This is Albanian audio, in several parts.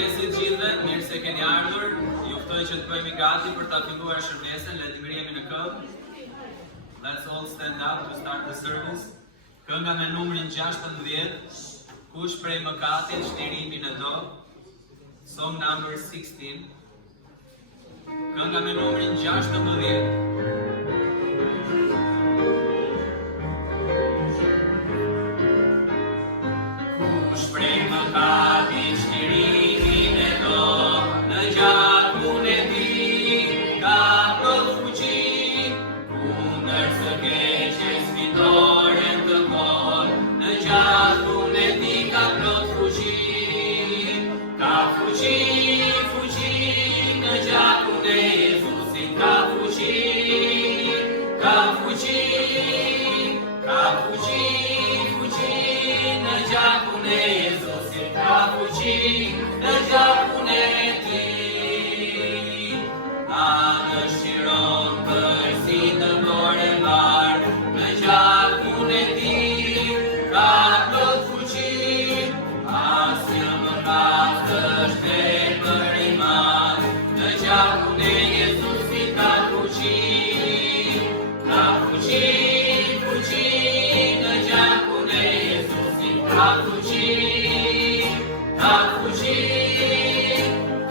Mirëmëngjesit gjithëve, mirë se keni ardhur. Ju ftoj që të bëhemi gati për ta filluar shërbesën. Le të ngrihemi në këmbë. Let's all stand up to start the service. Kënga me numrin 16. Kush prej mëkatit shtirimin e do? Song number 16. Kënga me numrin 16. Kush prej mëkatit shtirimin e do, në gjakun e tij ka plot fuqi, kundër së keqes fitoren të kohë, në gjakun e tij ka plot fuqi, ka fuqi, fuqi, në gjakun e Jezusit ka fuqi, ka fuqi, ka fuqi, fuqi, në gjakun e Jezusit ka fuqi, në gjakun e tij. A dëshiron përsi të bore varë, në gjakun e tij ka plot fuqi, asnjë mëkat është vepër i madh, në gjakun e Jezusit ka fuqi, ka fuqi, fuqi, në gjakun e Jezusit ka fuqi, ka fuqi,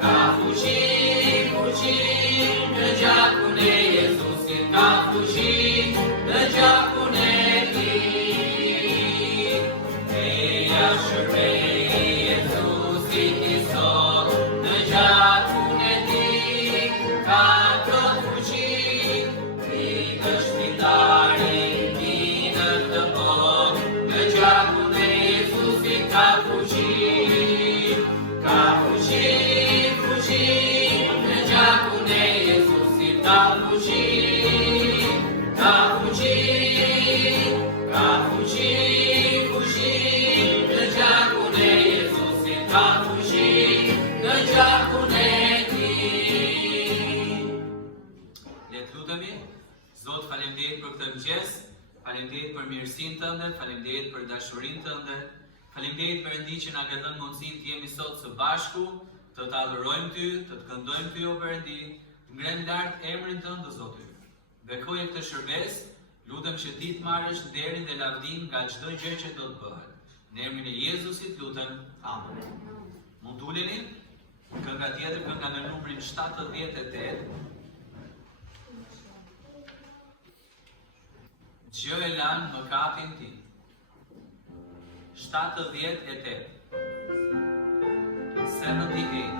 ka fuqi, fuqi, në gjakun e Jezusit ka fuqi, në gjakun e tij. Eja shërbej Jezusit i sot, në gjakun e tij ka plot fuqi, ikë shpitari i në këtë botë, në gjakun e Jezusit ka fuqi, ka fuqi, fuqi, në gjakun e Jezusit ka fuqi, ka fuqi, ka fuqi, fuqi, në gjakun e Jezusit ka fuqi, në gjakun e tij. Le të lutemi. Zot, faleminderit për këtë mëngjes, faleminderit për mirësinë tënde, faleminderit për dashurinë tënde, faleminderit Perëndi që na ke dhënë mundësinë të jemi sot së bashku, të të adhurojmë ty, të të këndojmë ty o Perëndi, të ngrem lart emrin tënd o Zoti. Bekoje këtë shërbesë, lutem që ti të marrësh nderin dhe lavdinë nga çdo gjë që do të bëhet. Në emrin e Jezusit lutem. Amen. Mund uleni? Kënga tjetër, kënga me numrin 78. Gjë e lan mëkatin tim. 78. 78.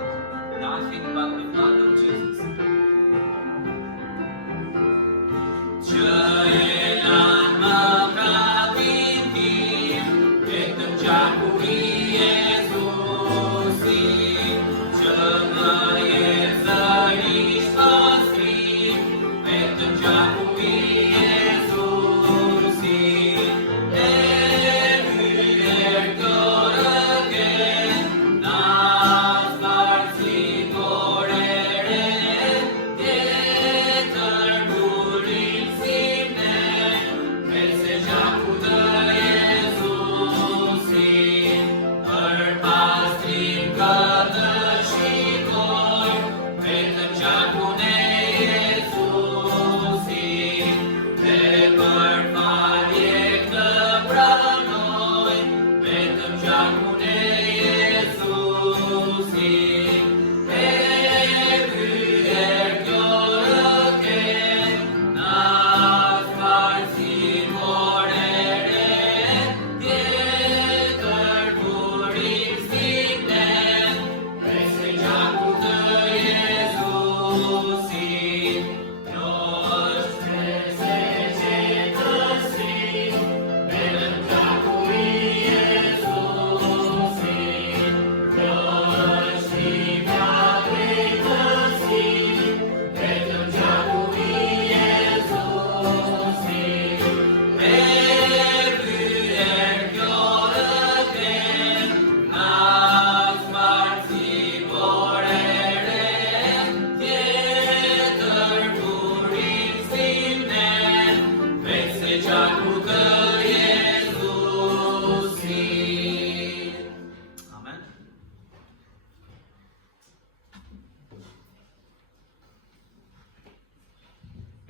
Nothing but the blood of Jesus. Gjë e lan mëkatin tim, vetëm gjaku i Jezusit, që më jep zërisht pastrim, vetëm gjaku i Jezusit, e hyer dorë ken, nas barci kore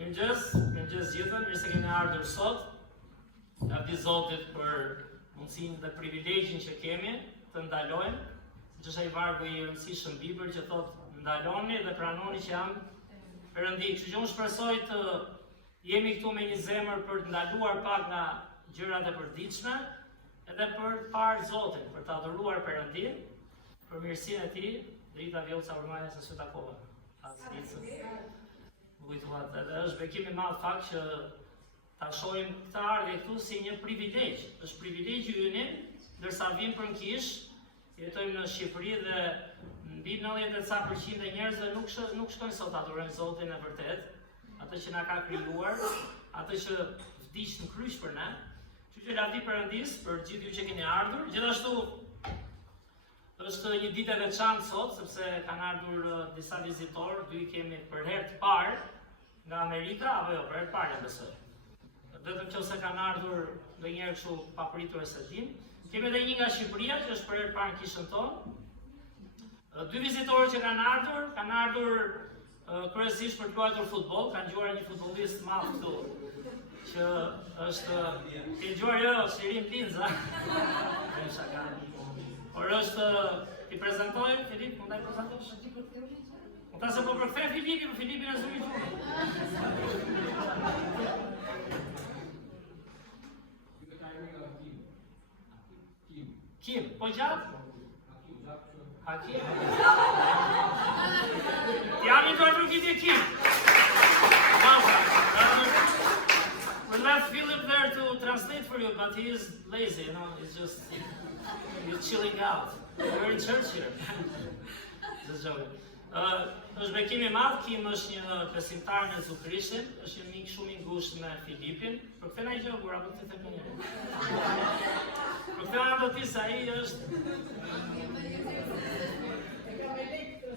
Mirëmëngjes gjithëve, mirë se keni ardhur sot. Lavdi Zotit për mundësinë dhe privilegjin që kemi të ndalojmë, siç është ai vargu i rëndësishëm Bibël që thotë ndaloni dhe pranoni që jam Perëndi. Kështu që unë shpresoj të jemi këtu me një zemër për të ndaluar pak nga gjërat e përditshme, edhe për të parë Zotin, për të adhuruar Perëndin, për mirësinë e Tij. Drita Vjollca Urmaja se s'u takova. Edhe është bekim i madh fakt që ta shohim këtë ardhje këtu si një privilegj. Është privilegji ynë, ndërsa vim për në kish, jetojmë në Shqipëri dhe mbi 90% e njerëzve nuk shkojnë sot ta adhurojnë Zotin e vërtet, atë që na ka krijuar, atë që vdiq në kryq për ne. Kështu që lavdi Perëndis për gjithë ju që keni ardhur. Gjithashtu është një ditë e veçantë sot, sepse kanë ardhur disa vizitorë, dy kemi për herë të parë nga Amerika, apo jo, për herë të parë besoj. Vetëm që ose kanë ardhur ndonjëherë kështu papritur se dim. Kemi edhe një nga Shqipëria që është për herë të parë në kishën tonë. Dy vizitorë që kanë ardhur kryesisht për të luajtur futboll, kanë dëgjuar një futbollist madh këtu që është ke dëgjuar jo, Shirin Linza. Por është, i prezentoj, Filip, mund ta i prezantosh? Unë ta se po përkthej Filipin e zuri gjumë. Kim, po gjatë? Hakim? Jam i dojtë rukit e Kim. We left Philip there to translate for you, but he is lazy, you know, he's chilling out. We're in church here. Just joking. Është bekim i madh, Kim është një besimtar në Jezu Krishtin, është një mik shumë i ngushtë me Filipin. Për këtë na i gjokur, apo ti them një. Për këtë na do të thësë ai është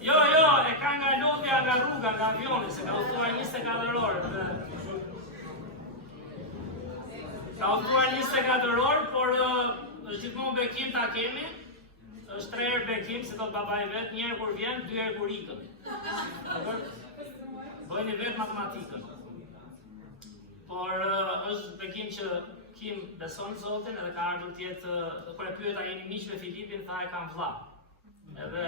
Jo, e ka nga lodhja, nga rruga, nga avioni, se ka udhëtuar 24 orë. Ka udhëtuar 24 orë, por është gjithmonë bekim ta kemi. Është 3 herë bekim, si thot babai vet, 1 herë kur vjen, 2 herë kur ikën. Bëjnë vetë matematikën. Por është bekim që Kim beson Zotin edhe ka ardhur të jetë, kur e pyeta jeni miq me Filipin, tha e kam vlla. Edhe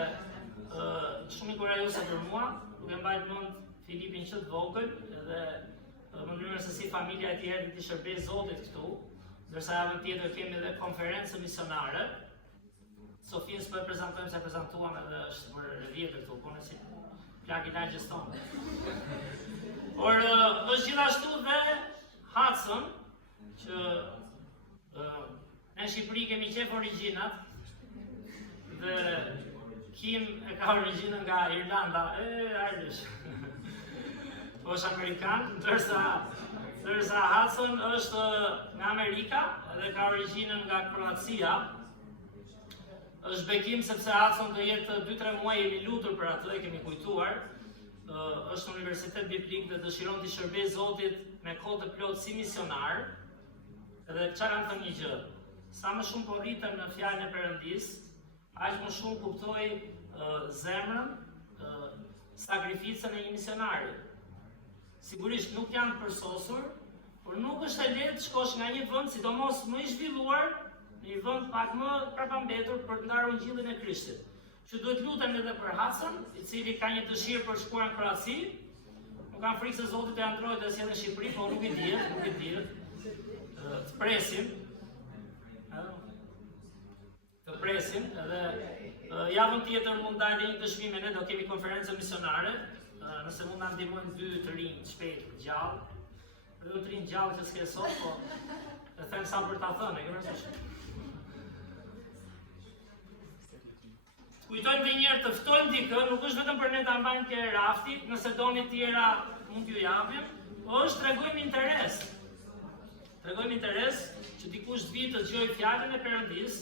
shumë i kurajose për mua, duke mbajtur mend Filipin që të vogël, edhe mënyrën se si familja e tij erdhi të shërbej Zotit këtu, ndërsa javën tjetër kemi edhe konferencë misionare. Sofin s'po e prezantojmë se prezantuam edhe është për vjetër këtu, po nësi plak i lagjes tonë. Por është gjithashtu dhe Hudson, që në Shqipëri kemi qef origjinat, dhe Kim e ka origjinën nga Irlanda, Irish. Po është Amerikan, ndërsa Hudson është nga Amerika dhe ka origjinën nga Kroacia. Është bekim sepse Hudson do jetë 2-3 muaj i lutur për atë, e kemi kujtuar. Është në Universitet Biblik dhe dëshiron të shërbejë Zotit me kohë të plotë si misionar. Edhe çfarë kanë thënë një gjë, sa më shumë po rritem në fjalën e Perëndis, aq më shumë kuptoj zemrën, sakrificën e një misionari. Sigurisht nuk janë përsosur, por nuk është e lehtë të shkosh nga një vend, sidomos më i zhvilluar, në një vend pak më prapambetur për të ndarë ungjillin e Krishtit. Që duhet lutem edhe për Hudson, i cili ka një dëshirë për shkuar në Kroaci. Nuk kam frikë se Zoti do ja ndrojë të sjellë në Shqipëri, por nuk i dihet. Të presim. Edhe javën tjetër mund dalë një dëshmi me ne, do kemi konferencë misionare. Nëse mund na ndihmojnë 2 të rinj shpejt, gjallë. Edhe të rinj gjallë që s'ke sot, po e them sa për ta thënë, e ke parasysh. Kujtojmë dhe njerë të ftojmë dikë, nuk është vetëm për ne ta mbajmë ke rafti, nëse doni tjera mund t'ju japim, po është tregojmë interes. Tregojmë interes që dikush të vi të dëgjojë fjalën e Perëndis.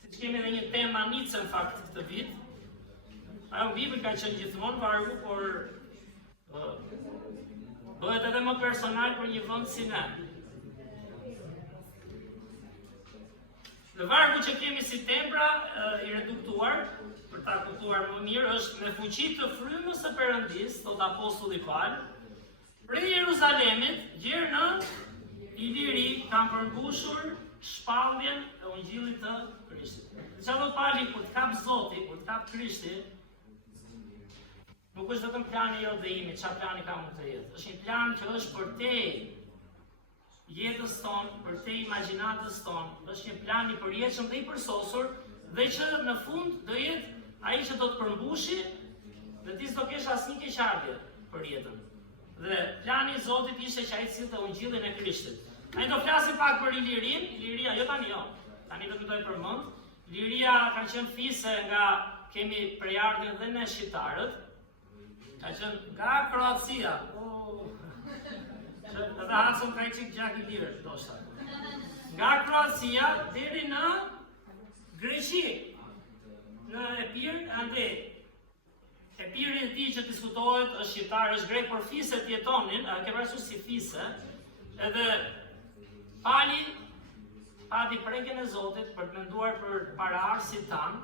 Siç kemi edhe një temë manicë në fakt këtë vit. Ajo Bibël ka qenë gjithmonë vargu, por bëhet edhe më personal për një vend si ne. Dhe vargu që kemi si tembra i reduktuar, për ta kuptuar më mirë, është me fuqi të frymës së Perëndis, thot apostulli Paul, Prej Jeruzalemit, gjerë në Iliri kanë përmbushur shpalljen e Ungjillit të Krishtit. Çfarë do pali kur të kap Zoti, kur të kap Krishti, nuk është vetëm plani jo dhe imi, çfarë plani ka mund të jetë. Është një plan që është për te jetës tonë, për te imagjinatës tonë, është një plan i përjetshëm dhe i përsosur, dhe që në fund do jetë ai që do të përmbushi dhe ti s'do kesh asnjë keqardhje për jetën. Dhe plani i Zotit ishte që ai të sillte Ungjillin e Krishtit. Ai do flasim pak për Ilirin, Iliria jo tani jo. Tani do të mëtoj përmend. Iliria ka qenë fise nga kemi prejardhjen dhe ne shqiptarët. Ka qenë nga Kroacia. Edhe Hacun ka qenë gjak i lirë, ndoshta. Nga Kroacia deri në Greqi. Në Epir, ande Epiri e tij që diskutohet është shqiptar, është grek, por fiset jetonin, ke parasysh si fise, edhe pati prekjen e Zotit për të menduar për paraardhësit tan,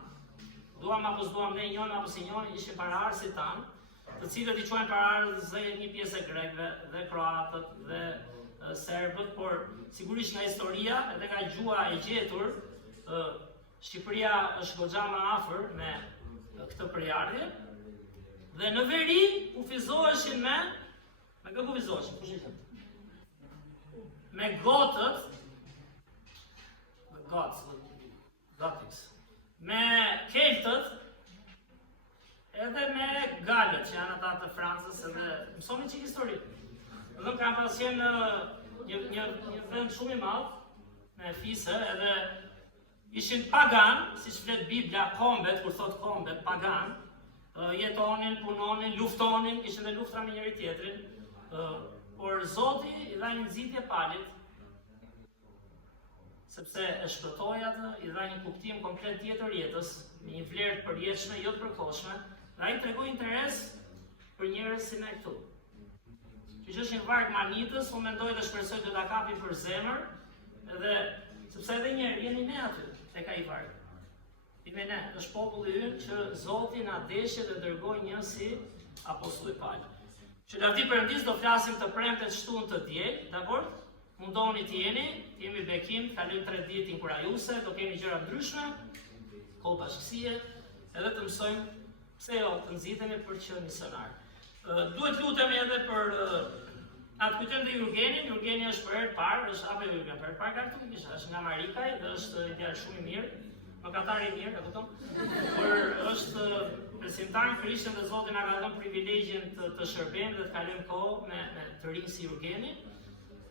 duam apo s'duam ne njëjën apo si njëjën, ishin paraardhësit tan, të cilët i quajnë paraardhës dhe një pjesë e grekëve, dhe kroatët, dhe serbët, por sigurisht nga historia edhe nga gjua e gjetur, Shqipëria është goxha më afër me këtë përjardhje. Dhe në veri u fizoheshin me kë kufizoheshin, kush i thënë? Me gotët, gotics, me keltët, edhe me galët, që janë ata të Francës, edhe mësoni çik histori. Edhe kam pas qenë një vend shumë i madh, me fise, edhe ishin pagan, si flet Biblia, kombet, kur thot kombet, pagan, jetonin, punonin, luftonin, kishin dhe luftra me njëri tjetrin, por Zoti i dha një nxitje palit, sepse e shpëtoi atë, i dha një kuptim komplet tjetër jetës, me një vlerë të përjetshme, jo të përkohshme, dhe ai tregoi interes për njerëz si ne këtu. Që është një varg manitës, unë mendoj dhe shpresoj të ta kapi për zemër, edhe sepse edhe njerë jeni ne aty, tek ai varg. Jemi ne, është populli ynë që Zoti na deshe dhe dërgoi një si apostulli Paul. Që lavdi Perëndis do flasim të premtet shtunë të diel, dakor? Mundoni të jemi bekim, kalojmë 3 ditë inkurajuese, do kemi gjëra ndryshme, kohë bashkësie, edhe të mësojmë pse jo të nxitemi për që misionar. Duhet lutemi edhe për atë kujtojmë dhe Jurgeni është për herë parë, është apo Jurgen për herë parë ka këtu, është nga Marikaj dhe është një djalë shumë i mirë, mëkatar i mirë, e kupton? Por është besimtar në Krishtin dhe Zoti na ka dhënë privilegjin të shërbejmë dhe të kalojmë kohë me të rinj si Jurgeni.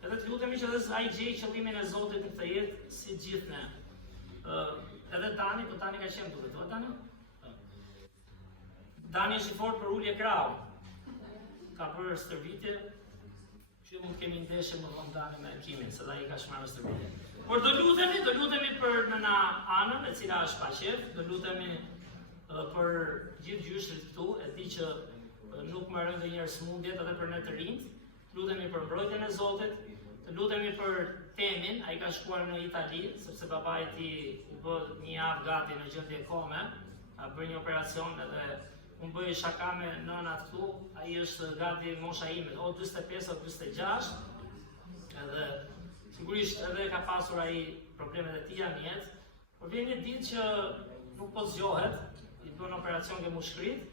Edhe të lutemi që edhe ai gjej qëllimin e Zotit në këtë jetë si gjithë ne. Edhe Dani, po Dani ka qenë duhet, Dani? Dani është i fortë për ulje krau. Ka bërë stërvitje, që mund kemi ndeshje më vonë Dani me Kimin, se ai ka shmarrë stërvitje. Por do lutemi për nëna Anën, e cila është pa qef, do lutemi për gjithë gjyshrit këtu, e di që nuk më rënë ndonjëherë smundjet edhe për ne të rinjt. Lutemi për mbrojtjen e Zotit, të lutemi për Temin, ai ka shkuar në Itali, sepse babai i tij u bë një javë gati në gjendje kome, ka bërë një operacion edhe unë bëj shaka me nënat këtu, ai është gati mosha ime, o 45 o 46, edhe sigurisht edhe ka pasur ai problemet e tija në jetë, por vjen një ditë që nuk po zgjohet, i bën operacion ke mushkrit,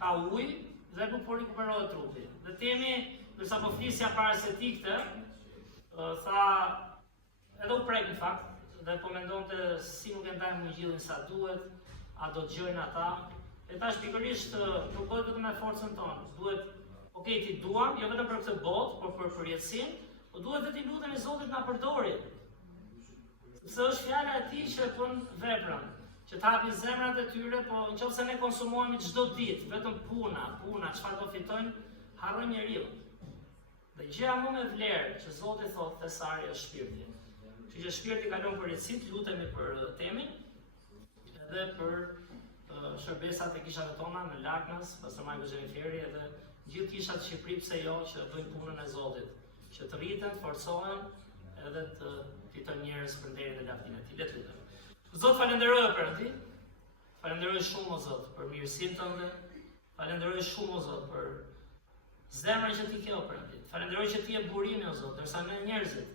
ka ujë dhe nuk po rikuperohet trupi. Dhe Temi, ndërsa po flisja para se tikte, tha, edhe u prek në fakt, dhe po mendonte si nuk e ndajmë Ungjillin sa duhet, a do të dëgjojnë ata. E tash pikërisht nuk bëhet vetëm me forcën tonë, duhet, okay, ti duam, jo vetëm për këtë botë, por për përjetësinë, po duhet dhe t'i lutemi Zotit na përdori. Sepse është fjala e tij që bën veprën, që t'hapi zemrat e tyre, po nëse ne konsumohemi çdo ditë, vetëm puna, çfarë do fitojnë, harrojnë njeriu. Dhe gjëja më me vlerë që Zoti thotë thesari është shpirti. Kështu që shpirti kalon për jetësit, lutemi për Temin, edhe për shërbesat e kishat tona në Laknas, pastor Majko Xheniferi, edhe gjithë kishat Shqipëri, pse jo, që bëjnë punën e Zotit, që të rriten, të forcohen, edhe të fitojnë njerëz për nderin e lavdinë e tij. Le të lutemi. Zot, falenderoj o Perëndi, falenderoj shumë o Zot për mirësinë tënde, falenderoj shumë o Zot për zemrën që ti ke o Perëndi. Falenderoj që ti je burimi o Zot, ndërsa ne njerëzit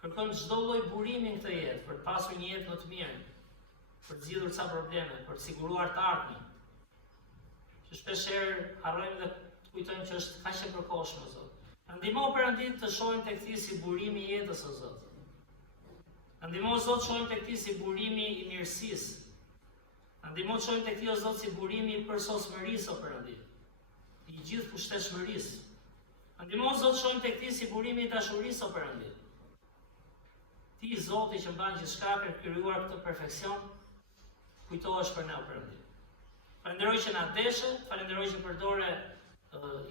kërkojmë çdo lloj burimi në këtë jetë për të pasur një jetë më të mirë, për të zgjidhur ca probleme, për të siguruar të ardhmen. Që shpeshherë harrojmë dhe të kujtojmë që është kaq e përkohshme o Zot. Na ndihmo Perëndi të shohim tek ti si burimi i jetës o Zot. Na ndihmo o Zot shohim tek ti si burimi i mirësisë. Na ndihmo të shohim tek ti o Zot si burimi i përsosmërisë o Perëndi, i gjithë pushtetshmërisë. Na ndihmo o Zot shohim tek ti si burimi i dashurisë o Perëndi. Ti Zoti që mban gjithçka, ke krijuar këtë perfeksion, kujtohesh për ne o Perëndi. Falenderoj që na deshe, falenderoj që përdore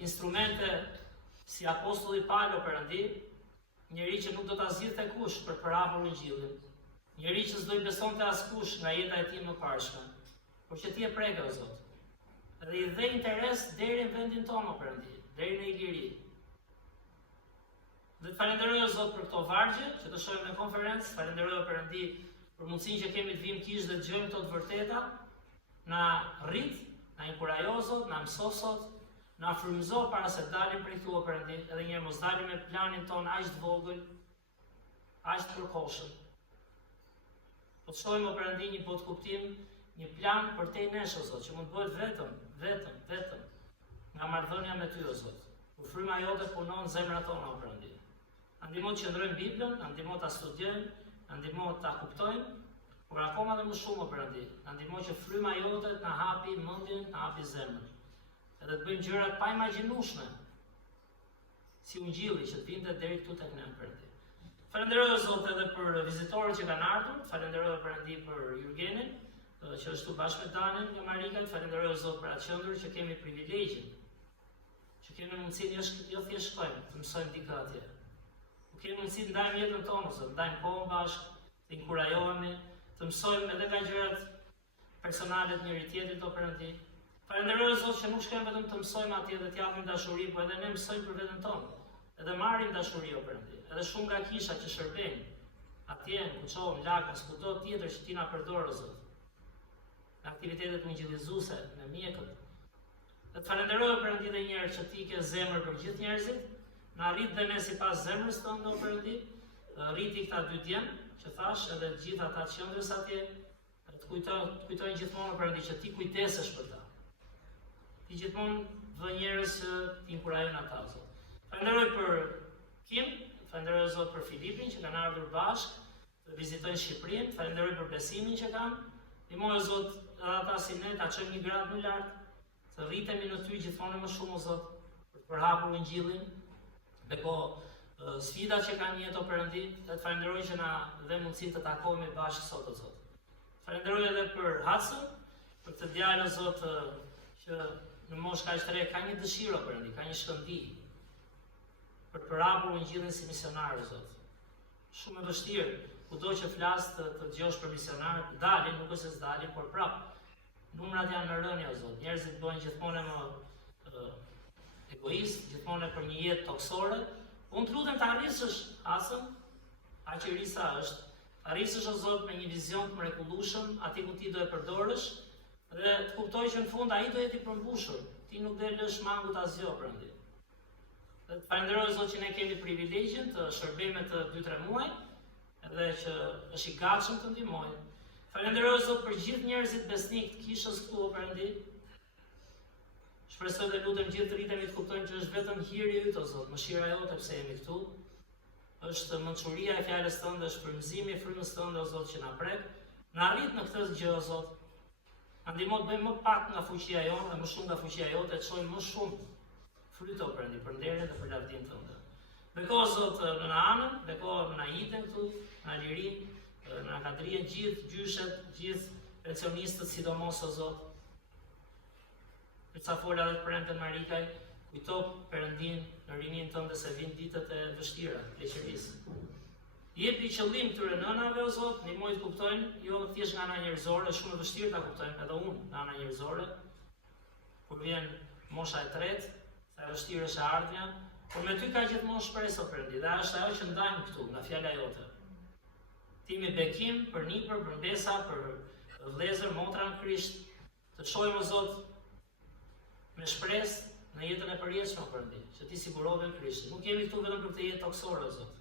instrumente si apostulli Paulo o Perëndi, njeri që nuk do ta zgjidhte kush për të përhapur Ungjillin, njeri që s'do i besonte askush nga jeta e tij e mëparshme, por që ti e preke o Zot. Dhe i dhe interes deri në vendin tonë o Perëndi, deri në Iliri. Dhe të falenderoj o Zot për këto vargje që të shohim në konferencë, falenderoj o Perëndi për mundësinë që kemi të vim kish dhe të dëgjojmë këto të vërteta. Na rrit, na inkurajo Zot, na mëso sot, na frymëzo para se dalim prej këtu o Perëndi, edhe një herë mos dalim me planin ton aq të vogël, aq të përkohshëm. Po të shohim o Perëndi një botë kuptim, një plan për te nesh o Zot, që mund bëhet vetëm nga marrëdhënia me ty o Zot. Kur fryma jote punon në zemrat tona o Perëndi. Na ndihmo të qëndrojmë Biblën, na ndihmo ta studiojmë, na ndihmo ta kuptojmë, por akoma dhe më shumë o Perëndi. Na ndihmo që fryma jote të na hapi mendjen, na hapi zemrën. Edhe të bëjmë gjërat pa imagjinueshme, si Ungjilli që të vinte deri këtu tek ne Perëndi. Falenderoj o Zot edhe për vizitorët që kanë ardhur, falenderoj o Perëndi për Jurgenin, që është këtu bashkë me Danin nga Marika, falenderoj o Zot për atë qendër që kemi privilegjin, që kemi mundësinë jo thjesht shkojmë, të mësojmë diçka atje. Po kemi mundësi të ndajmë jetën tonë, të ndajmë kohën bashkë, të inkurajohemi, të mësojmë edhe nga gjërat personale të njëri tjetrit o Perëndi. Falenderoj o Zot që nuk shkojmë vetëm të mësojmë atje dhe të japim dashuri, por edhe ne mësojmë për veten tonë. Edhe marrim dashuri o Perëndi. Edhe shumë nga kisha që shërbejnë atje në Kuçovë, në Lakës, kudo tjetër që ti na përdor o Zot. Në aktivitetet ungjillizuese me mjekët. Dhe të falenderoj o Perëndi edhe një herë që ti ke zemër për gjithë njerëzit. Na rrit dhe ne sipas zemrës tënde o Perëndi. Rriti këta dy djem që thash edhe të gjithë ata qendrës atje. Të kujtojnë gjithmonë o Perëndi që ti kujdesesh për ta. Ti gjithmonë vë njerëz që ti inkurajojnë ata, Zot. Falenderoj për Kim, falenderoj Zot për Filipin që kanë ardhur bashkë të vizitojnë Shqipërinë, falenderoj për besimin që kanë. Ndihmoj Zot edhe ata si ne ta çojmë një gradë më lart, të rritemi në ty gjithmonë më shumë o Zot, për të përhapur Ungjillin. Beko sfidat që kanë jetë o Perëndi, dhe të falenderoj që na dhe mundësinë të takohemi bashkë sot o Zot. Falenderoj edhe për Hudson, për këtë djalë o Zot që në moshë kaq të re ka një dëshirë o Perëndi, ka një shkëndi për të përhapur Ungjillin si misionar o Zot. Shumë e vështirë, kudo që flas të dëgjosh për misionarët, dalin, nuk është se s'dalin, por prap numrat janë në rënje o Zot. Njerëzit bëhen gjithmonë më egoist, gjithmonë për një jetë toksore. Unë të lutem të arrisësh, Hudson, aq i ri sa është, arrisësh o Zot me një vizion të mrekullueshëm, aty ku ti do e përdorësh, dhe të kuptoj që në fund ai do jetë i përmbushur. Ti nuk do e lësh mangut asgjë o Perëndi. Dhe të falenderoj Zot që ne kemi privilegjin të shërbejmë të 2-3 muaj, edhe që është i gatshëm të ndihmojë. Falenderoj Zot për gjithë njerëzit besnik të kishës këtu o Perëndi. Shpresoj dhe lutem gjithë të rritemi të kuptojmë që është vetëm hiri yt o Zot, mëshira jote pse jemi këtu. Është mençuria e fjalës tënde, është frymëzimi i frymës tënde o Zot që na prek. Na arrit në këtë gjë o Zot. Na ndihmo të bëjmë më pak nga fuqia jonë dhe më shumë nga fuqia jote, të shohim më shumë fryte o Perëndi për nderin dhe për lavdinë tënde. Beko Zot në anën, beko në Aiden këtu, në Lirin, në Kadrien, gjithë gjyshet, gjithë pensionistët sidomos o Zot. Për ca fola dhe të premten Marikaj, kujto Perëndin në rinin tënde se vinë ditët e vështira, pleqërisë. Jepi qëllim këtyre nënave o Zot, ndihmoj të kuptojnë, jo thjesht nga ana njerëzore, është shumë e vështirë ta kuptojnë, edhe unë nga ana njerëzore. Kur vjen mosha e tretë, sa e vështirë është e ardhmja, por me ty ka gjithmonë shpresë o Perëndi, dhe është ajo që ndajmë këtu nga fjala jote. Timi bekim për nipër, për mbesa, për vëllezër, motra në Krisht, të shohim o Zot me shpresë në jetën e përjetshme Perëndi, që ti sigurove në Krishtin. Nuk jemi këtu vetëm për këtë jetë toksore, o Zot.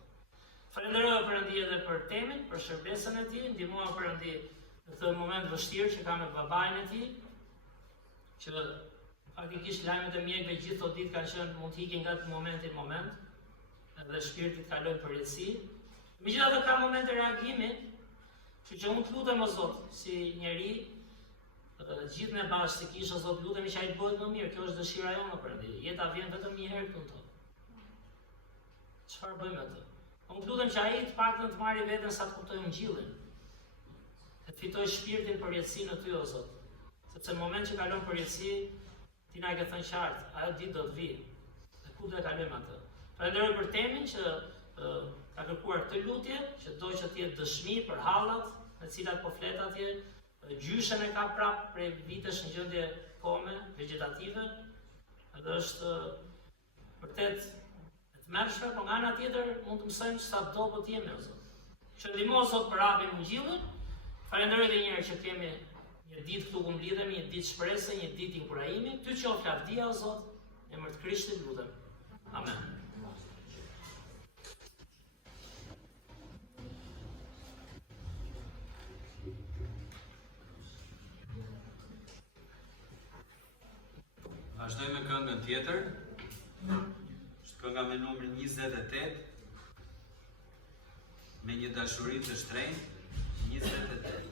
Falenderoj Perëndi edhe për temën, për shërbesën e tij, ndihmoj Perëndi në këtë moment vështirë që ka me babain e tij, që faktikisht lajmet e mjekëve gjithë këto ditë kanë qenë mund të ikin nga momenti në moment, edhe shpirti të kalojë në përjetësi. Megjithatë ka momente reagimi, që unë të lutem o Zot, si njeri, gjithë me bashkësikisht o Zot, lutemi që ai të bëhet më mirë. Kjo është dëshira jonë Perëndi. Jeta vjen vetëm një herë këtu në tokë. Çfarë bëjmë atë? Unë të lutem që ai të paktën të marrë veten sa të kuptojë Ungjillin. Të fitojë shpirtin përjetësi në ty o Zot. Sepse në moment që kalon përjetësi, ti na e ke thënë qartë, ajo ditë do të vijë. Dhe ku do e kalojmë atë? Falenderoj për temën që ka kërkuar këtë lutje, që do që të jetë dëshmi për hallat me cilat po flet atje. Gjyshen e ka prapë prej vitesh në gjendje kome, vegetative, edhe është vërtet e tmerrshme, por nga ana tjetër mund të mësojmë sa do po të jemi o Zot. Që ndihmo Zot për hapjen e Ungjillit. Falenderoj edhe një herë që kemi një ditë këtu ku mblidhemi, një ditë shpresë, një ditë inkurajimi. Ty qof lavdia o Zot, në emër të Krishtit lutem. Amen. Vazhdoj me këngën tjetër. Është kënga me numrin 28, me një dashuri të shtrenjtë, 28.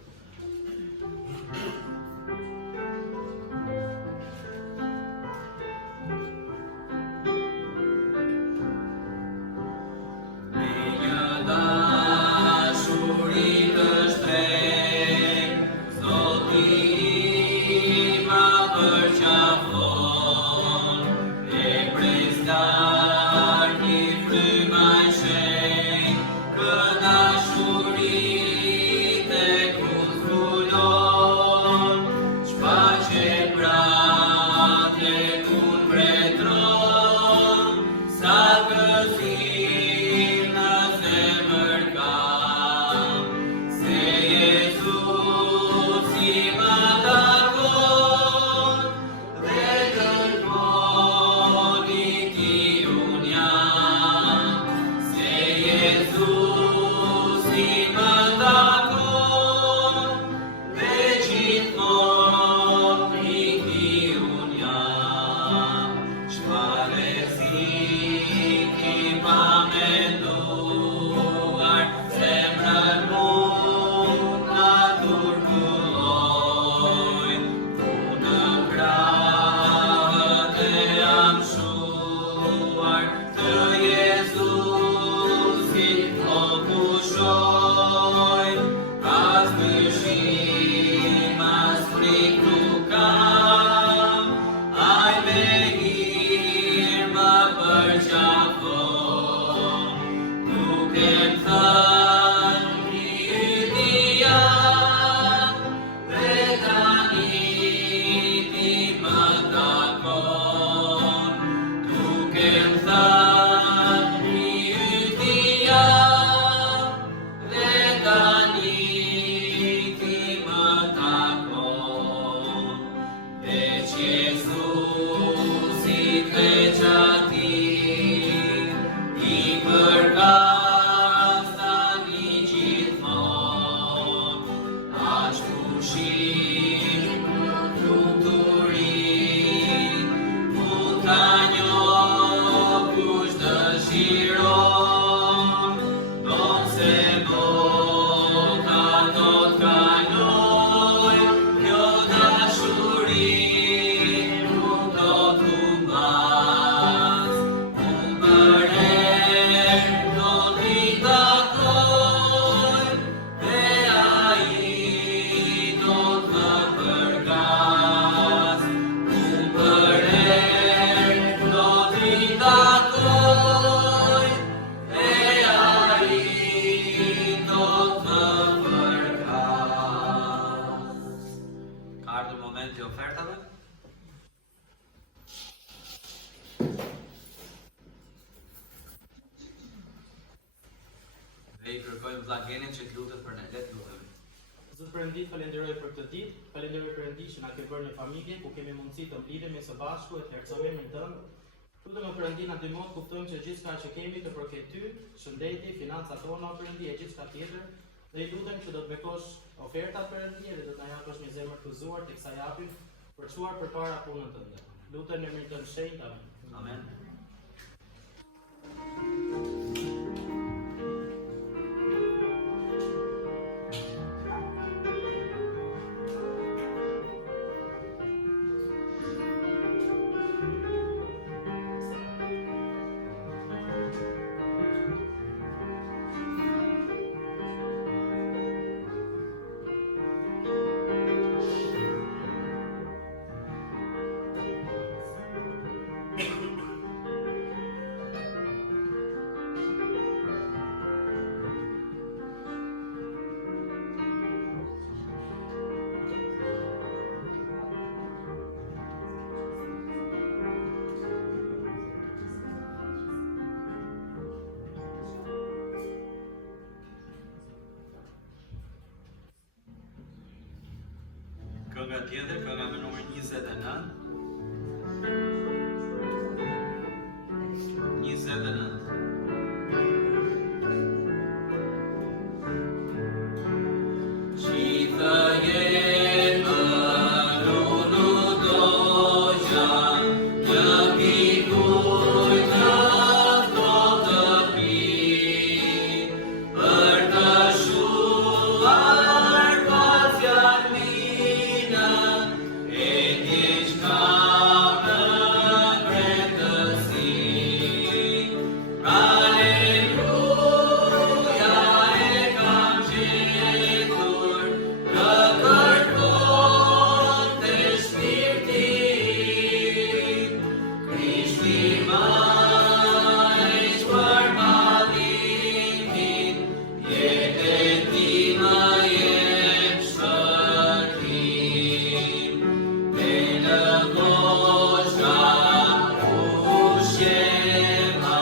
Zot Perëndi, falenderoj për këtë ditë, falenderoj Perëndi që na ke bërë një familje ku kemi mundësi të mblidhemi së bashku e të ercojmë emrin tënd. Lutem Perëndi na ndihmo të kuptojmë që gjithçka që kemi të përket ty, shëndeti, financat tona Perëndi e gjithçka tjetër, dhe i lutem që do të bekosh ofertat Perëndi dhe do të na japësh një zemër të gëzuar teksa japim për çuar përpara punën tënde. Lutem në emrin tënd shenjtë. Amen. Amen. Kënga tjetër, kënga me numër 29. 29. Gjithë jetën unë doja, një pikuj të thotë pi, për të shuar pacjan minë, e diçka në brendësi. Aleluja, e kam gjetur, të kërkon të shpirtin, Krishti më ish për malimin, jetën time jep shpëtim. Me në voçka u shema,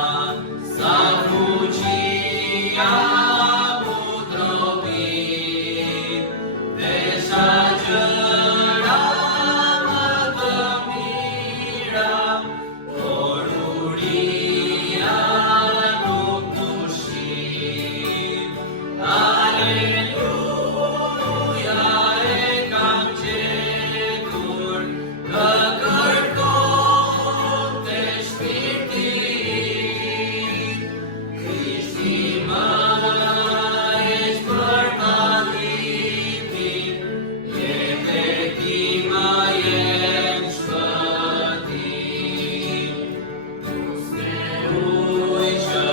sa fuqia mu trobi, desha gjëra më të mira, por uria nuk pushim. Aleluja, e kam gjetur, të kërkon të shpirtin, Krishti më ish për malimin, jetën time jep shpëtim. Usne ujë që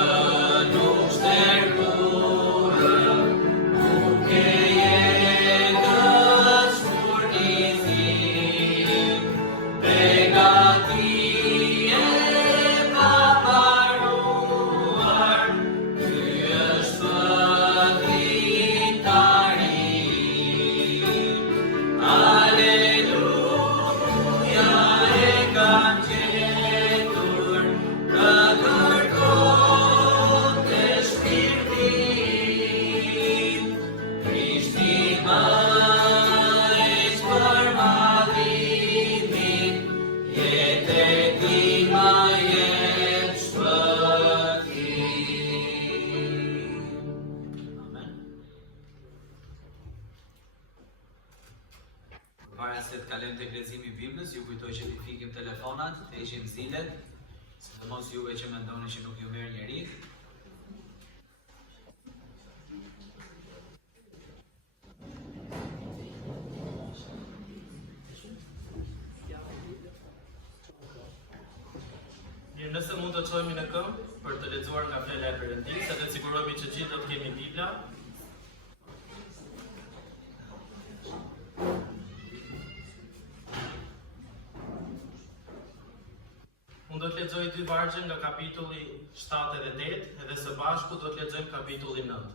nuk shterkuhem, nuk e jetës furnizim, begati e paparuar, ky është shpëtimtarim. Aleluja, e kam gjetur, të kërkon të shpirtin, Krishti më ish për malimin, jetën time jep shpëtim. Amen. Para se të kalojmë tek leximi i Biblës, ju kujtoj që të fikim telefonat, të heqim zilet, sidomos juve që mendoni që nuk ju merr njeri. Mirë, nëse mund të çohemi në këmbë për të lexuar nga fjala e Perëndisë, sa të sigurohemi që gjithë do të kemi Bibla. Unë do të lexoj dy vargje nga kapitulli 7 edhe 8, edhe së bashku do të lexojmë kapitullin 9.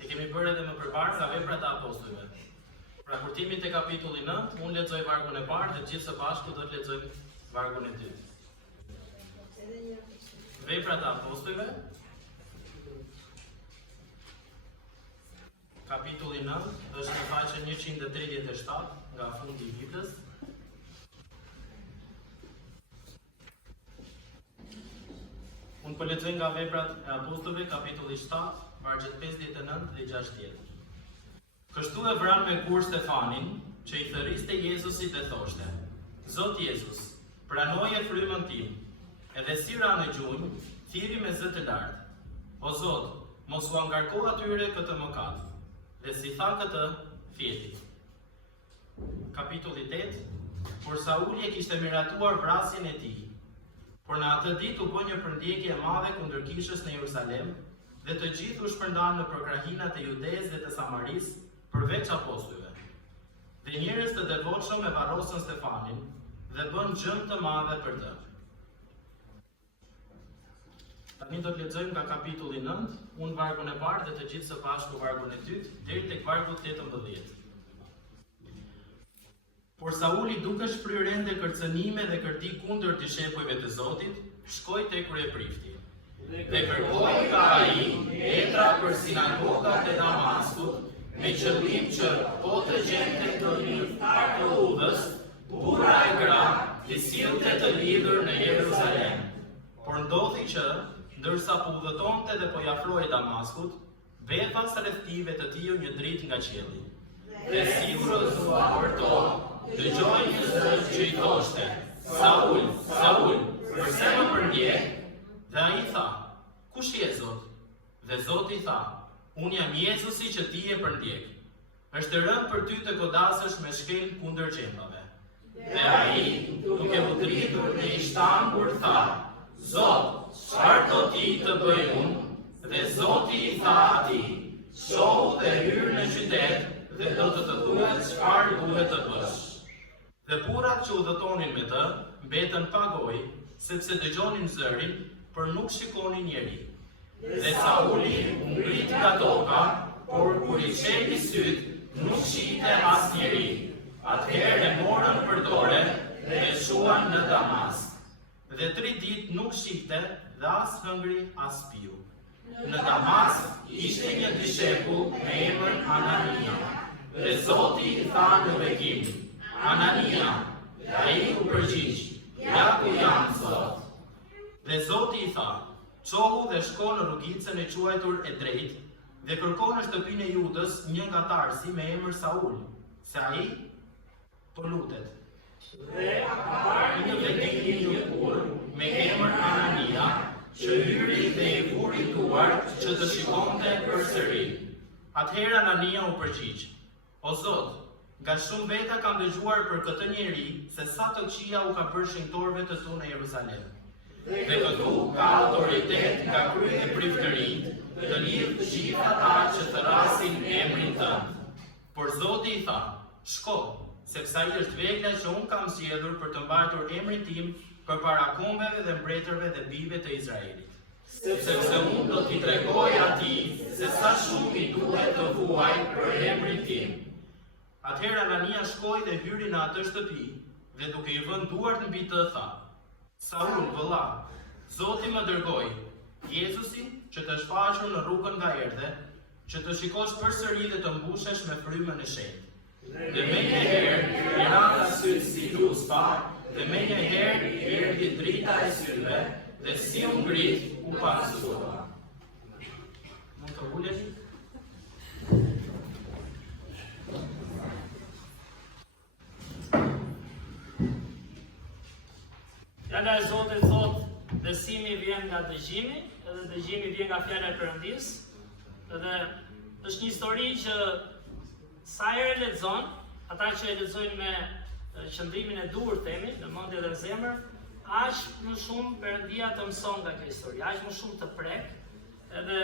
E kemi bërë edhe më përpara nga Veprat e Apostujve. Pra kur timi te kapitulli 9, unë lexoj vargun e parë dhe gjithë së bashku do të lexojmë vargun e dytë. Veprat e Apostujve, kapitulli 9, është në faqen 187 nga fundi i Biblës. Unë po lexoj nga Veprat e Apostujve, kapitulli 7, vargjet 59 dhe 60. Kështu e vran me kur Stefanin, që i thëriste Jezusit dhe thoshte: Zot Jezus, pranoje frymën tim, edhe si ra në gjunjë, thiri me zë të lartë. O Zot, mos u angarko atyre këtë mëkat. Dhe si tha këtë, fjeti. Kapitulli 8. Por Sauli e kishte miratuar vrasjen e tij. Por në atë ditë u bë një përndjekje e madhe kundër kishës në Jerusalem, dhe të gjithë u shpërndanë në përkrahinat e Judeës dhe të Samaris, përveç apostujve. Dhe njerëz të devotshëm e varrosën Stefanin dhe bën gjëm të madhe për të. Tani do të lexojmë nga kapitulli 9, unë vargun e parë dhe të gjithë së bashku vargun e dytë, deri tek vargu 18. Por Sauli, duke shpryer ende kërcënime dhe kërti kundër dishepujve të Zotit, shkoi tek kryeprifti. Dhe kërkoi nga ai letra për sinagogat e Damaskut, me qëllim që po të gjente të një të udhës, burra e gra, të sillte të lidhur në Jeruzalem. Por ndodhi që, ndërsa po udhëtonte dhe po i afroi Damaskut, befas rreth tij të tiju një dritë nga qielli. Dhe si u rrëzua për to, dëgjoi një zëz që i thoshte: Saul, Saul, përse më përndjek? Dhe ai tha: Kush je, Zot? Dhe Zoti tha: Unë jam Jezusi që ti e përndjek. Është rënë për ty të godasësh me shkel kundër gjembave. Dhe ai, duke u dritur dhe i shtangur, tha: Zot, çfarë do ti të bëj unë? Dhe Zoti i tha atij: Shohu dhe hyr në qytet, dhe do të thuhet çfarë duhet të bësh. Dhe burrat që udhëtonin me të, mbetën pa gojë, sepse dëgjonin zërin, por nuk shikonin njeri. Dhe Sauli u ngrit nga toka, por kur i çeli syt, nuk shihte asnjëri. Atëherë e morën për dorë dhe e shuan në Damask. Dhe 3 ditë nuk shihte dhe as hëngri as piu. Në Damask ishte një dishekull me emër Anania. Dhe Zoti i tha në bekim: Anania. Dhe ai u përgjigj: Ja ku jam, Zot. Dhe Zoti i tha: Çohu dhe shko në rrugicën e quajtur e drejtë, dhe kërko në shtëpinë e Judës një nga Tarsi me emër Saul, se ai po lutet. Dhe një vetim një burr me emër Anania, që hyri dhe i vuri duart që të shikonte përsëri. Atëherë Anania u përgjigj: O Zot, nga shumë veta kam dëgjuar për këtë njeri se sa të këqija u ka bërë shenjtorëve të tu në Jeruzalem. Dhe këtu ka autoritet nga kryet e priftërit të lidh të gjithë ata që të rasin emrin tënd. Por Zoti i tha: Shko, sepse ai është vegla që unë kam zgjedhur për të mbajtur emrin tim përpara kombeve dhe mbretërve dhe bijve të Izraelit. Sepse unë do t'i tregoj atij se sa shumë i duhet të vuaj për emrin tim. Atëherë Anania shkoi dhe hyri në atë shtëpi, dhe duke i vënë duart mbi të tha: Saul, vëlla, Zoti më dërgoi, Jezusi, që të shfaqur në rrugën nga erdhe, që të shikosh përsëri dhe të mbushesh me frymën e shenjtë. Dhe menjëherë i randa sytë si luspa, dhe menjëherë i erdhi drita e syve, dhe si u ngrit u pasua. Mund të uleni? Fjala e Zotit thot: besimi vjen nga dëgjimi, edhe dëgjimi vjen nga fjala e Perëndis. Edhe është një histori që sa herë lexon, ata që e lexojnë me qëndrimin e duhur themi, në mendje dhe zemër, aq më shumë Perëndia të mëson nga kjo histori, aq më shumë të prek. Edhe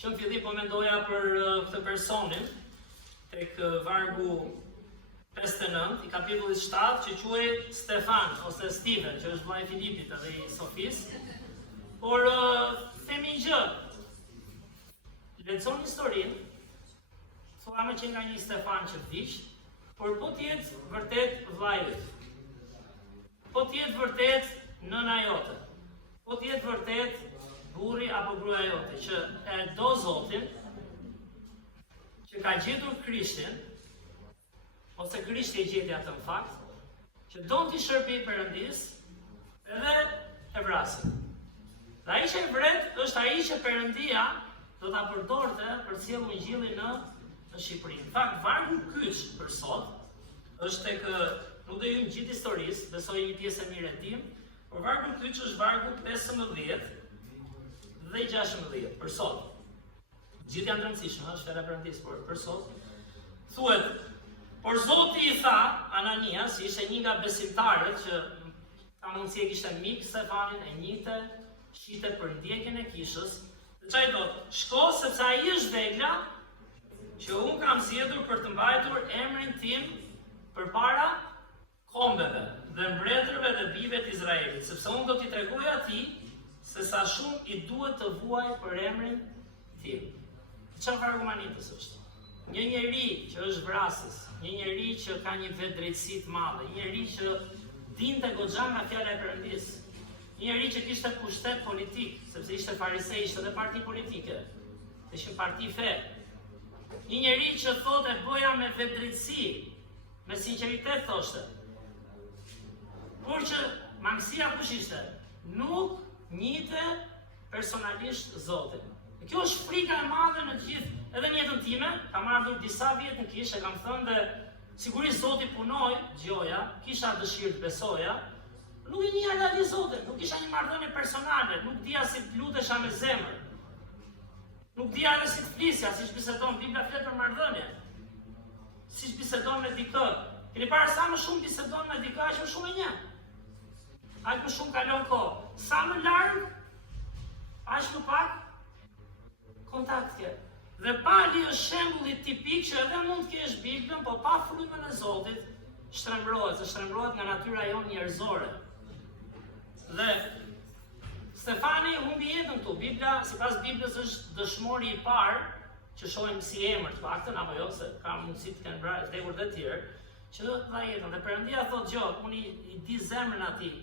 që në fillim po mendoja për këtë personin tek vargu 59 i kapitullit 7 që quhet Stefan ose Steven, që është vllai i Filipit edhe i Sofis. Por themi një gjë. Lexon historinë, thonë që nga një Stefan që vdiq, por po t'jetë vërtet vllai yt. Po t'jetë vërtet nëna jote. Po t'jetë vërtet burri apo gruaja jote që e do Zotin që ka gjetur Krishtin, ose Krishti e gjeti atë në fakt, që don t'i shërbej Perëndis, edhe e vrasin. Dhe ai që e vret është ai që Perëndia do ta përdorte për të sjellur Ungjillin në Shqipëri. Në fakt, vargu kyç për sot është tek, nuk do ju në gjithë historisë, besoj një pjesë e mirë e tim, por vargu kyç është vargu 15 dhe 16 për sot. Gjithë janë të rëndësishme, është fjala e Perëndisë, por për sot thuhet: por Zoti i tha Ananias, ishte një nga besimtarët që ka mundësi e kishte mik Stefanin, e njihte, shite për ndjekjen e kishës, dhe çai thotë: shko sepse ai është degla që unë kam zgjedhur për të mbajtur emrin tim përpara kombeve dhe mbretërve dhe bijve të Izraelit, sepse unë do t'i tregoj atij se sa shumë i duhet të vuaj për emrin tim. Çfarë argumentis është? Një njeri që është vrasës, një njeri që ka një vetëdrejtësi të madhe, një njeri që dinte goxha nga fjala e Perëndisë, një njeri që kishte pushtet politik, sepse ishte farisej, ishte dhe parti politike, ishin parti fe. Një njeri që thotë e bëja me vetëdrejtësi, me sinqeritet thoshte. Por që mangësia kush ishte? Nuk njihte personalisht Zotin. Kjo është frika e madhe në gjithë, edhe në jetën time, kam ardhur disa vjet në kishë, kam thënë dhe sigurisht Zoti punoi, dëgjoja, kisha dëshirë të besoja, nuk i njeh realisht Zotin, nuk kisha një marrëdhënie personale, nuk dija si të lutesha me zemër. Nuk dija edhe si të flisja, siç bisedon Bibla flet për marrëdhënie. Siç bisedon me dikë. Keni parë sa më shumë bisedon me dikë, aq më shumë e njeh. Aq më shumë kalon kohë. Sa më larg, aq më pak kontakt ke. Dhe pali është shembulli tipik që edhe mund të kesh Biblën, po pa frymën e Zotit, shtrembrohet, se shtrembrohet nga natyra jonë njerëzore. Dhe Stefani humbi jetën këtu. Bibla, sipas Biblës, është dëshmori i parë që shohim si emër të paktën, apo jo, se ka mundësi të kenë vdekur dhe të tjerë, që do të dha jetën. Dhe Perëndia thotë gjë, unë i di zemrën atij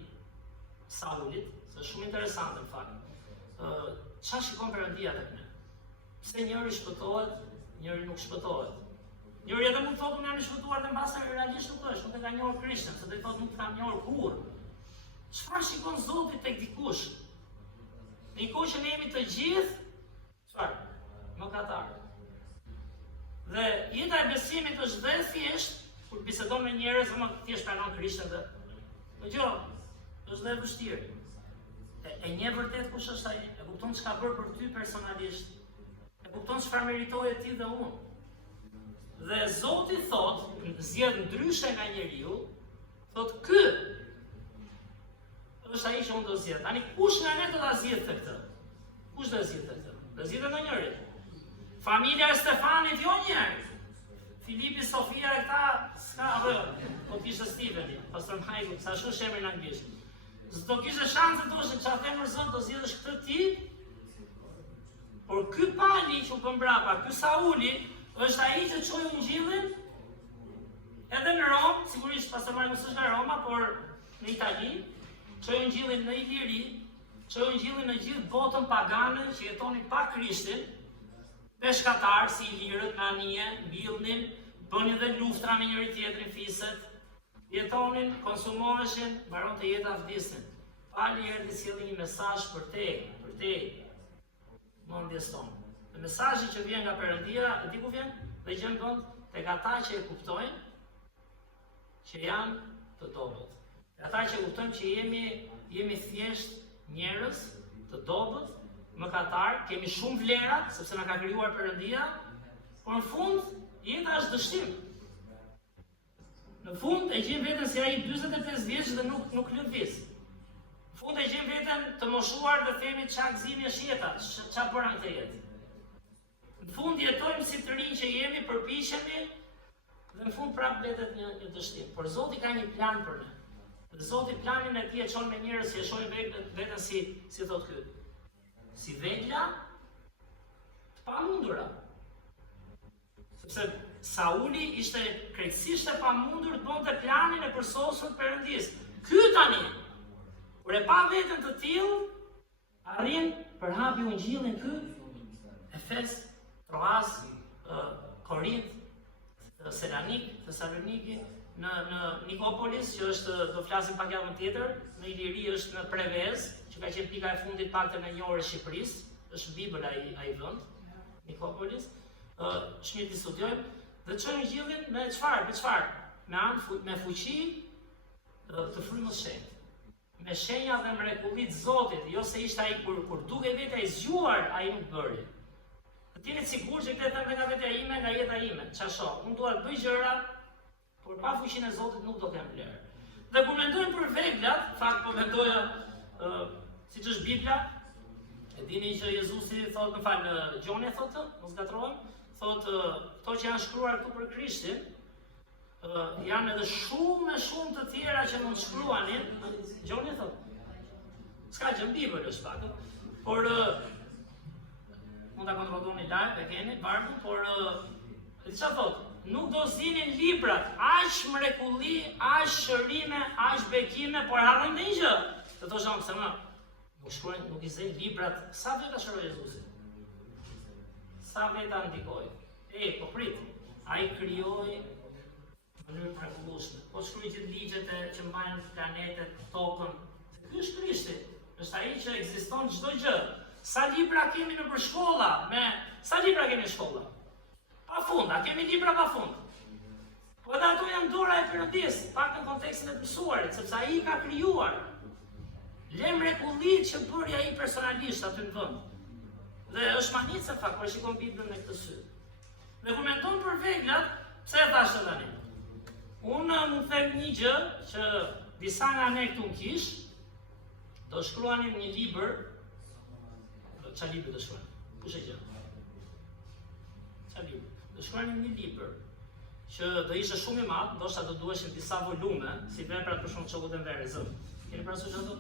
Saulit, se është shumë interesante në fakt. Çfarë shikon Perëndia tek ne? Pse njëri shpëtohet, njëri nuk shpëtohet. Njëri edhe mund të thotë unë jam i shpëtuar dhe mbase realisht nuk është, nuk e ka njohur Krishtin, se do të thotë nuk kam njohur kurrë. Çfarë shikon Zoti tek dikush? Dikush që ne jemi të gjithë, çfarë? Mëkatar. Dhe jeta e besimit është dhe thjesht kur bisedon me njerëz, më thjesht pranon Krishtin dhe dëgjoj, është dhe vështirë. E njeh vërtet kush është ai, e kupton çka bër për ty personalisht. E kupton çfarë meritoje ti dhe unë. Dhe Zoti thotë, zgjedh ndryshe nga njeriu, thotë ky është ai që unë do zgjedh. Tani kush nga ne do ta zgjedhte këtë? Kush do zgjedhte këtë? Do zgjedhte ndonjëri. Familja e Stefanit jo njëri. Filipi, Sofia e këta s'ka apo po kishte Steveni, pastor Michael, sa shumë shemën në anglisht. S'do kishte shanse të thoshte çfarë themër Zot do zgjedhësh këtë ti. Por ky pali që u bën brapa, ky Sauli, është ai që çoi Ungjillin edhe në Rom, sigurisht pastor Michael s'është nga Roma, por në Itali, çoi Ungjillin në Iliri, çoi Ungjillin në gjithë botën pagane që jetonin pa Krishtin. Peshkatar si Ilirët, me anije, mbillnin, bënin dhe luftra me njëri tjetrin fiset, jetonin, konsumoheshin, mbaronte jeta vdisnin. Pali erdhi sjelli një mesazh për te, mendjes tonë. Dhe mesazhi që vjen nga Perëndia, e di ku vjen? Dhe gjën vend tek ata që e kuptojnë që janë të dobët. Ata që kuptojnë që jemi thjesht njerëz të dobët, mëkatar, kemi shumë vlera, sepse na ka krijuar Perëndia, por në fund jeta është dështim. Në fund e gjen veten si ai 45 vjeç dhe nuk lëviz. Në fund e gjen veten të moshuar dhe themi çka gëzimi është jeta, çfarë bëra në këtë jetë. Në fund jetojmë si të rinj që jemi, përpiqemi dhe në fund prapë mbetet një dështim. Por Zoti ka një plan për ne. Dhe Zoti planin e tij e çon me njerëz që e shohin veten si thotë ky. Si vegla të pamundura. Sepse Sauli ishte krejtësisht e pamundur të bënte planin e përsosur të Perëndisë. Ky tani, kur e pa veten të tillë, arrin përhapi Ungjillin ky, Efes, Troas, Korint, Selanik, Thesaloniki, në Nikopolis, që është, do flasim pak javën tjetër, në Iliri është në Prevez, që ka qenë pika e fundit paktën e njohur e Shqipërisë, është Bibël ai vend, Nikopolis. Shmirë të studiojmë dhe çojmë gjillin me çfarë? Me fuqi të frymës shenjtë. Me shenja dhe mrekullit Zotit, jo se ishte ai kur duke vetë ai zgjuar, ai nuk bëri. Të tillë sigurt që këtë them nga vetja ime, nga jeta ime, çfarë shoh? Unë dua të bëj gjëra, por pa fuqinë e Zotit nuk do kem vlerë. Dhe kur mendojmë për veglat, fakt po mendoja siç është Bibla, e dini që Jezusi thotë, Gjoni thotë, mos gatrohem, thotë to që janë shkruar këtu për Krishtin, janë edhe shumë të tjera që mund shkruanin, Gjoni thotë. S'ka gjë në Bibël është pak, por mund ta kontrolloni live, e keni barbën, por çfarë thotë? Nuk do zinin librat, aq mrekulli, aq shërime, aq bekime, por harrojnë një gjë. Të thoshë pse më? Nuk i zën librat, sa veta shëroi Jezusi? Sa veta ndikoi? Po prit, ai krijoi në mënyrë mrekullueshme. Po shkruaj gjithë ligjet që mbajnë planetet, tokën. Ky është Krishti. Është ai që ekziston çdo gjë. Sa libra kemi në shkolla? Sa libra kemi në shkolla? Pa fund, a kemi libra pa fund. Po edhe ato janë dora e Perëndis, pak në kontekstin e të mësuarit, sepse ai ka krijuar. Le mrekullit që bëri ai personalisht aty në vend. Dhe është manicë fakt, kur shikon Biblën me këtë sy. Dhe kur mendon për veglat, pse e thashë tani? Unë mund të them një gjë që disa nga ne këtu në kish do shkruanin një libër. Çfarë libri do shkruanin? Kush e gjen? Çfarë libër? Do shkruanin një libër që do ishte shumë i madh, ndoshta do duheshin disa volume, si veprat për shkak të çokut të verës. Keni parasysh ato?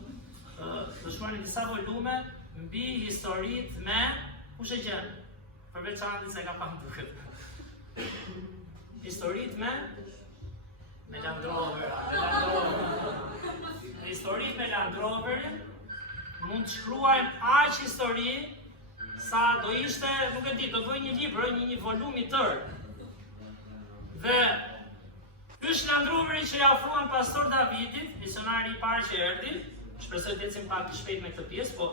Do shkruanin disa volume mbi historitë me kush e gjen? Përveç Andit se ka pa duket. Historitë me Land Rover. Historitë me Land Roverin mund të shkruajmë aq histori sa do ishte, nuk e di, do të bëj një libër, një volum i tërë. Dhe ky është Land Roveri që ja ofruan pastor Davidit, misionari i parë që erdhi. Shpresoj të ecim pak shpejt me këtë pjesë, po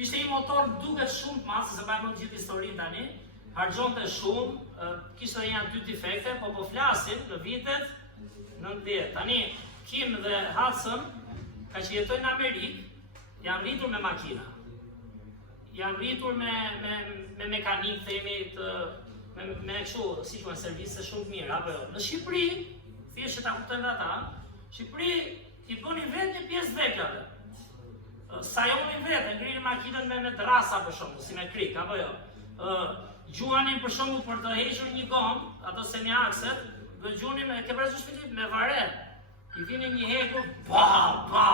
ishte një motor duket shumë të madh, se mbajmë gjithë historinë tani. Harxhonte shumë, kishte edhe dy defekte, po flasim në vitet 90. Tani Kim dhe Hudson, ka që jetojnë në Amerikë, janë rritur me makina. Janë rritur me mekanik, themi, me kështu, si që në servise shumë të mirë, apo jo. Në Shqipëri, thjesht që ta kuptojnë ata, Shqipëri i bënin vetë një pjesë veglave. Sajonin vetë, ngrinë makinën me drasa për shumë, si me krik, apo jo. Gjuanin për shumë për të hequr një gomë, ato semi-akset, dhe gjuanin ke parasysh Filip me varet. I vinin një hekur, ba.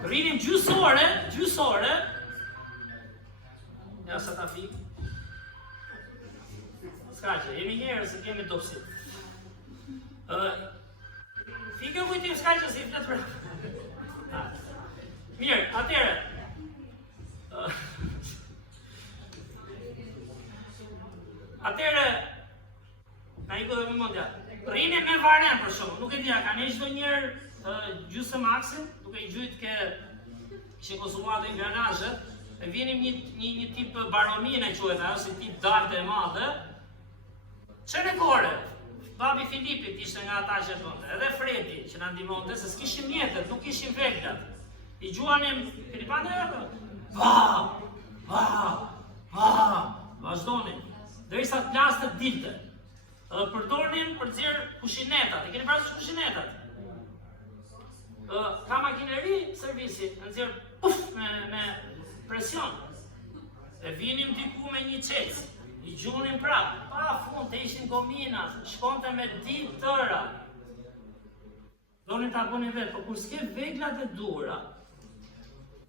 Rrinim gjysore. Ja sa ta fik. S'ka që, jemi njerë se kemi dopsit. Fikë kujtim s'ka që si fletë për. Mirë, atere. Atere, na i këtë më mundja. Rrinim me varen për shumë, nuk e dija, ka ne çdo njerë gjysmë aksin, duke i gjujt që konsumuat e ingranazhet, e vinim një tip baromine quhet ajo, si tip darte e madhe. Çene kore, babi Filipit ishte nga ata që bënte, edhe Fredi që na ndihmonte, se s'kishim mjetet, nuk kishim veglat. I gjuanim Filipante ato. Vazhdonin, derisa të plastë dilte. Përdornin për nxjerr kushinetat. E keni parasysh kushinetat? Ka makineri servisi, nxjerr me presion. E vinim diku me një qec, i gjunin prap, pa fund të ishin gominat, shkonte me ditë tëra. Donin ta bënin vetë, por kur s'ke veglat e duhura,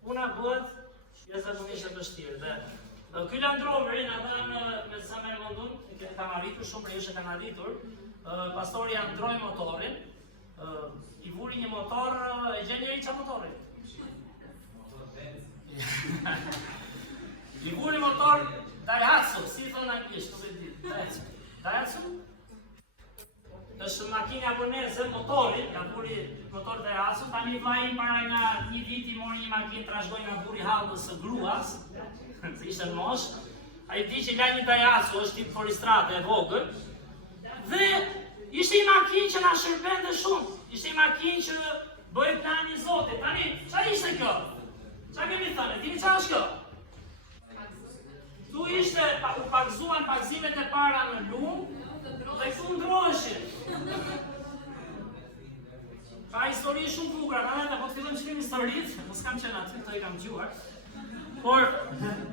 puna bëhet jashtëzakonisht e vështirë. Ky Land Roveri na dhan me sa më mundun, kam arritur shumë për që kanë arritur. Pastori ja ndroi motorin, i vuri një motor, e gjen njëri çfarë motori? I vuri motor Daihatsu, si thonë anglisht, nuk e di. Daihatsu? Është makinë japoneze, motori, ka buri motor Daihatsu, tani vllai para nga një viti mori një makinë trashëgoi nga buri hallës së gruas, se ishte në mosh. Ai di që la një Daihatsu, është tip foristrate e vogël. Dhe ishte një makinë që na shërbente shumë. Ishte një makinë që bëi plani i Zotit. Tani, çfarë ishte kjo? Çfarë kemi thënë? Dini çfarë është kjo? Tu ishte, u pagzuan pagzimet e para në lumë, dhe këtu ndroheshin. Ka histori shumë bukura, po të fillojmë që kemi historitë, mos kam qenë aty, të i kam gjuar. Por,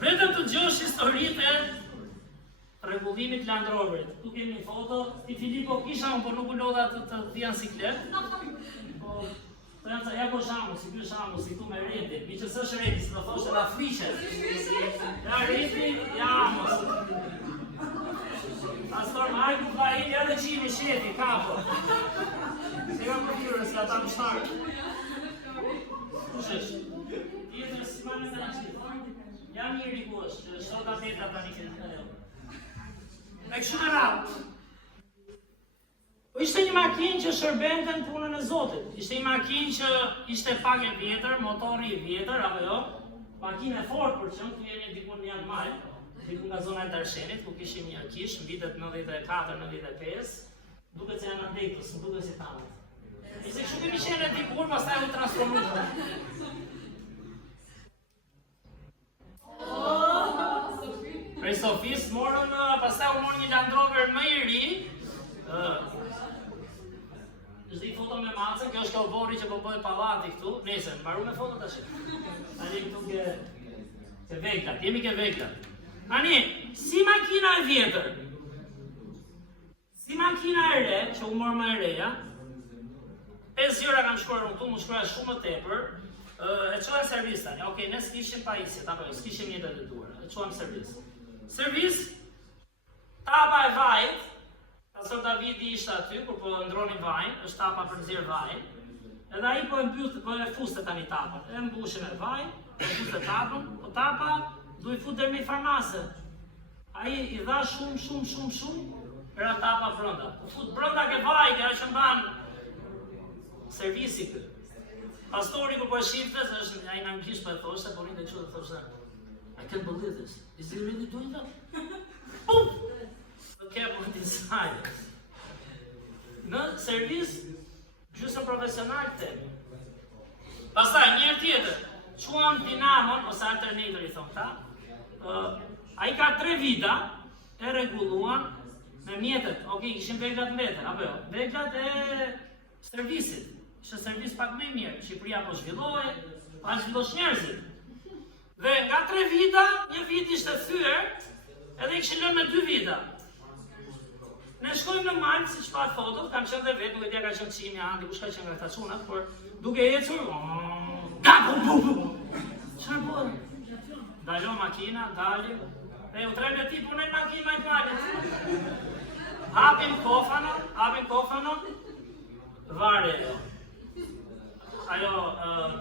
vetëm të gjosh historitë e rregullimit Land Roverit. Tu kemi një foto, ti Filipo kisha unë, por nuk u lodha të dhja në siklet. Ja po shamu, si ky shamu, si tu me redi, mi që s'është redi, si të thoshe la frishet. Ja redi, ja mos. Pastor Majku ka i edhe qimi sheti, kapo. Se kam përkyrë, si ata më shtarë. Kush është? Tjetër, si ma në të në qitë. Jam një rikush, që shtoka teta ta një këtë të me kështu në radhë. Ishte një makinë që shërbente në punën e Zotit. Ishte një makinë që ishte pak e vjetër, motori i vjetër, apo jo? Makinë e fortë për qënë, ku jeni dikun një Malë, dikun nga zona e Tarshenit, ku kishim një kish, në vitet 94-95, duke që janë ndekës, në duke si tamë. Ishte kështu kemi qenë e dikur, pas taj u transformu. Prej Sofis, morën, pas taj u morën një Land Rover më i ri, është i foto me macën, kjo është kaubori që po bëjë pallati këtu. Nese, mbaru me foto tash. Tani këtu ke veglat, jemi ke veglat. Tani, si makina e vjetër, si makina e re, që u morë më e reja, 5 jura kam shkuar unë këtu, mu shkuar shumë më tepër, e qohem servis tani. Okej, ne s'kishim pajisjet, apo s'kishim jetët e duara, e qohem servis. Servis, tapa e vajt, Pastor Davidi ishte aty, kur po ndronin vajin, është tapa për nxjerr vajin. Edhe ai po e fuste tani tapën. E mbushin me vaj, e fuste tapën, po tapa du i fut deri në farmase. Ai i dha shumë, era tapa brenda. Po fut brenda ke vaj, që është mban servisi kë. Pastori kur po e shifte, është ai në anglisht po e thoshte, po rinte kështu dhe thoshte, I can't believe this. Is he really doing that? Pum! Careful inside. Në servis, gjysmë profesional temi. Pastaj, njërë tjetër, quam dinamon, ose alternator i thonë ta, a i ka 3 vita, e reguluan me mjetet, kishim veglat mbetër, apo jo, veglat e servisit, ishte servis pak me mirë, Shqipëria po zhvillohet, pa zhvillosh njerëzit. Dhe nga 3 vita, një vit ishte thyer, edhe i këshin lënë me 2 vita. Ne shkojmë në Malë, si që pa fotot, kam qenë dhe vetë, nuk e dja ka qenë qimi andi, kush ka qenë nga këta qunat, por duke ecur, çfarë bërë? Dalon makina, dalim, e u trebe ti punej makinë ma i palit. Hapim kofanon, vare ajo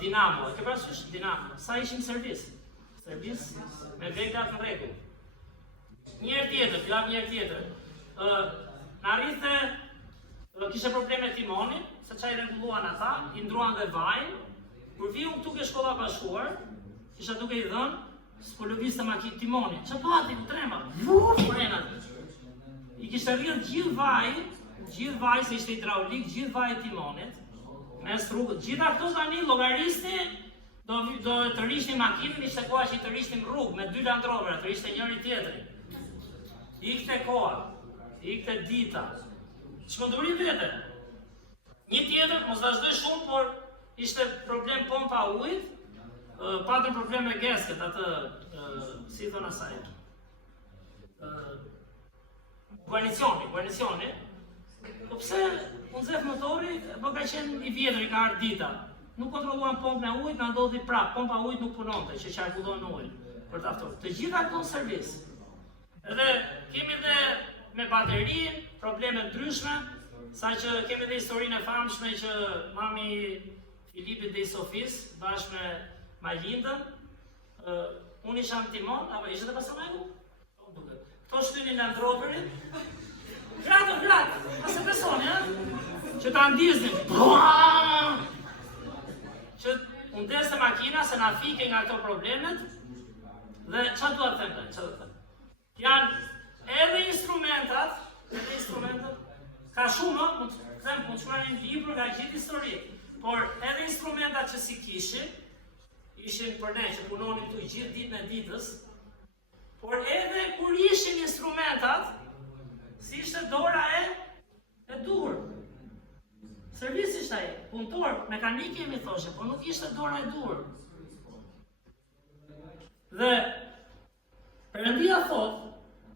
dinamo, e ke parasysh dinamo, sa ishim servis me veglat në rregull. Njërë tjetër, në rrite, kishe probleme timoni, se qaj reguluan ata, i ndruan dhe vajnë, kur viju këtu ke shkolla bashkuar, isha duke i dhënë, s'po lëviste makinë timoni, që pati, ku trema, frenat. I kishte rrjedh gjithë vaj, se ishte hidraulik, gjithë vaj timonit, mes rrugët, gjitha këto tani llogaristi, do të rishni makinën, ishte koha që i të rishnim rrugë, me 2 Land Rover, të rishte njëri tjetri. Ikte koha, ikte dita, çmenduri vete. Një tjetër, mos vazhdoj shumë, por ishte problem pompa ujit, patën problem me gesket, atë, si thonë asaj, guarnicioni, po pse unë zef motori, po ka qenë i vjetër, i ka ardhur dita. Nuk kontrolluan pompën e ujit, na ndodhi prap, pompa ujit nuk punonte, që qarkullon ujë për ta ftuar. Të gjitha këto në servis. Edhe kemi dhe me baterinë, probleme ndryshme, sa që kemi dhe historinë e famshme që mami Filipit dhe Sofis, bashkë me Majlindën, unë isha në timon, apo ishte dhe pasë Majku? këto shtynin Land Roverin, gratë, asë besoni, që ta ndiznin, që undeste makina se na fike nga këto problemet, dhe që duhet të them? Janë edhe instrumentat, ka shumë, mund të shkruajnë një libër nga gjithë historitë, por edhe instrumentat që si ishin për ne që punonin të gjithë ditën e ditës, por edhe kur ishin instrumentat, si ishte dora e duhur. Servisi ishte ai, punëtor, mekanik jemi thoshe, por nuk ishte dora e duhur. Dhe Perëndia thot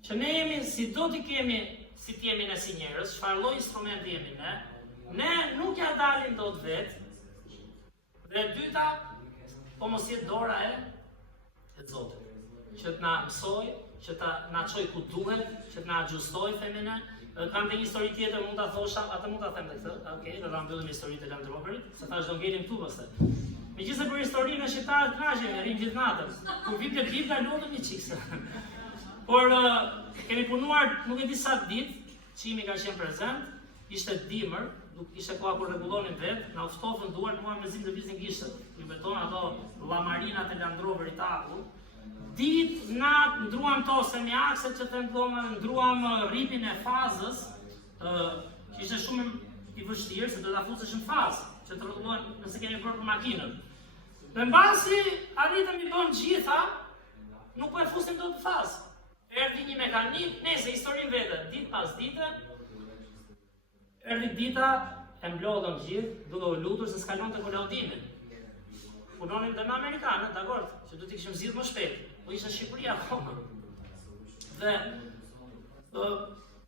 që ne jemi si do t'i kemi si t'jemi ne si njerëz, çfarë lloj instrumenti jemi ne nuk ja dalim dot vetë. Dhe e dyta, po mos jetë dora e Zotit, që t'na mësoj, që na çoj ku duhet, që t'na ajustoj femine. Kam dhe një histori tjetër, mund ta thosha, atë mund ta them dhe këtë, okay, dhe ta mbyllim historitë e Land Roverit, se tash do ngelim këtu pastaj. Megjithëse për historinë e shqiptarët knaqemi, rrim gjithë natën. Kur vim te Bibla lodhemi çikse. Por kemi punuar nuk e di sa ditë, çimi ka qenë prezant, ishte dimër, ishte koha kur rregullonin vetë, na uftofën duar mua me zim të vizin gishtat. I beton ato llamarinat e Land Roverit aku. Ditë, natë, ndruam to semi-akset që të ndruam ripin e fazës, që ishte shumë i vështirë, se do ta futesh në fazë, që të rregullohen nëse kemi bërë për makinën. Dhe mbasi arritëm i bëm gjitha, nuk po e fusim dot në fazë. Erdhi një mekanik, nëse historinë vete, ditë pas dite, erdhi dita, e mblodhëm gjithë, duke u lutur se s'kalonte kolaudimin. Punonin dhe me amerikanët, dakord, që do t'i kishim zgjidhur më shpejt. Po ishte Shqipëria akoma. Dhe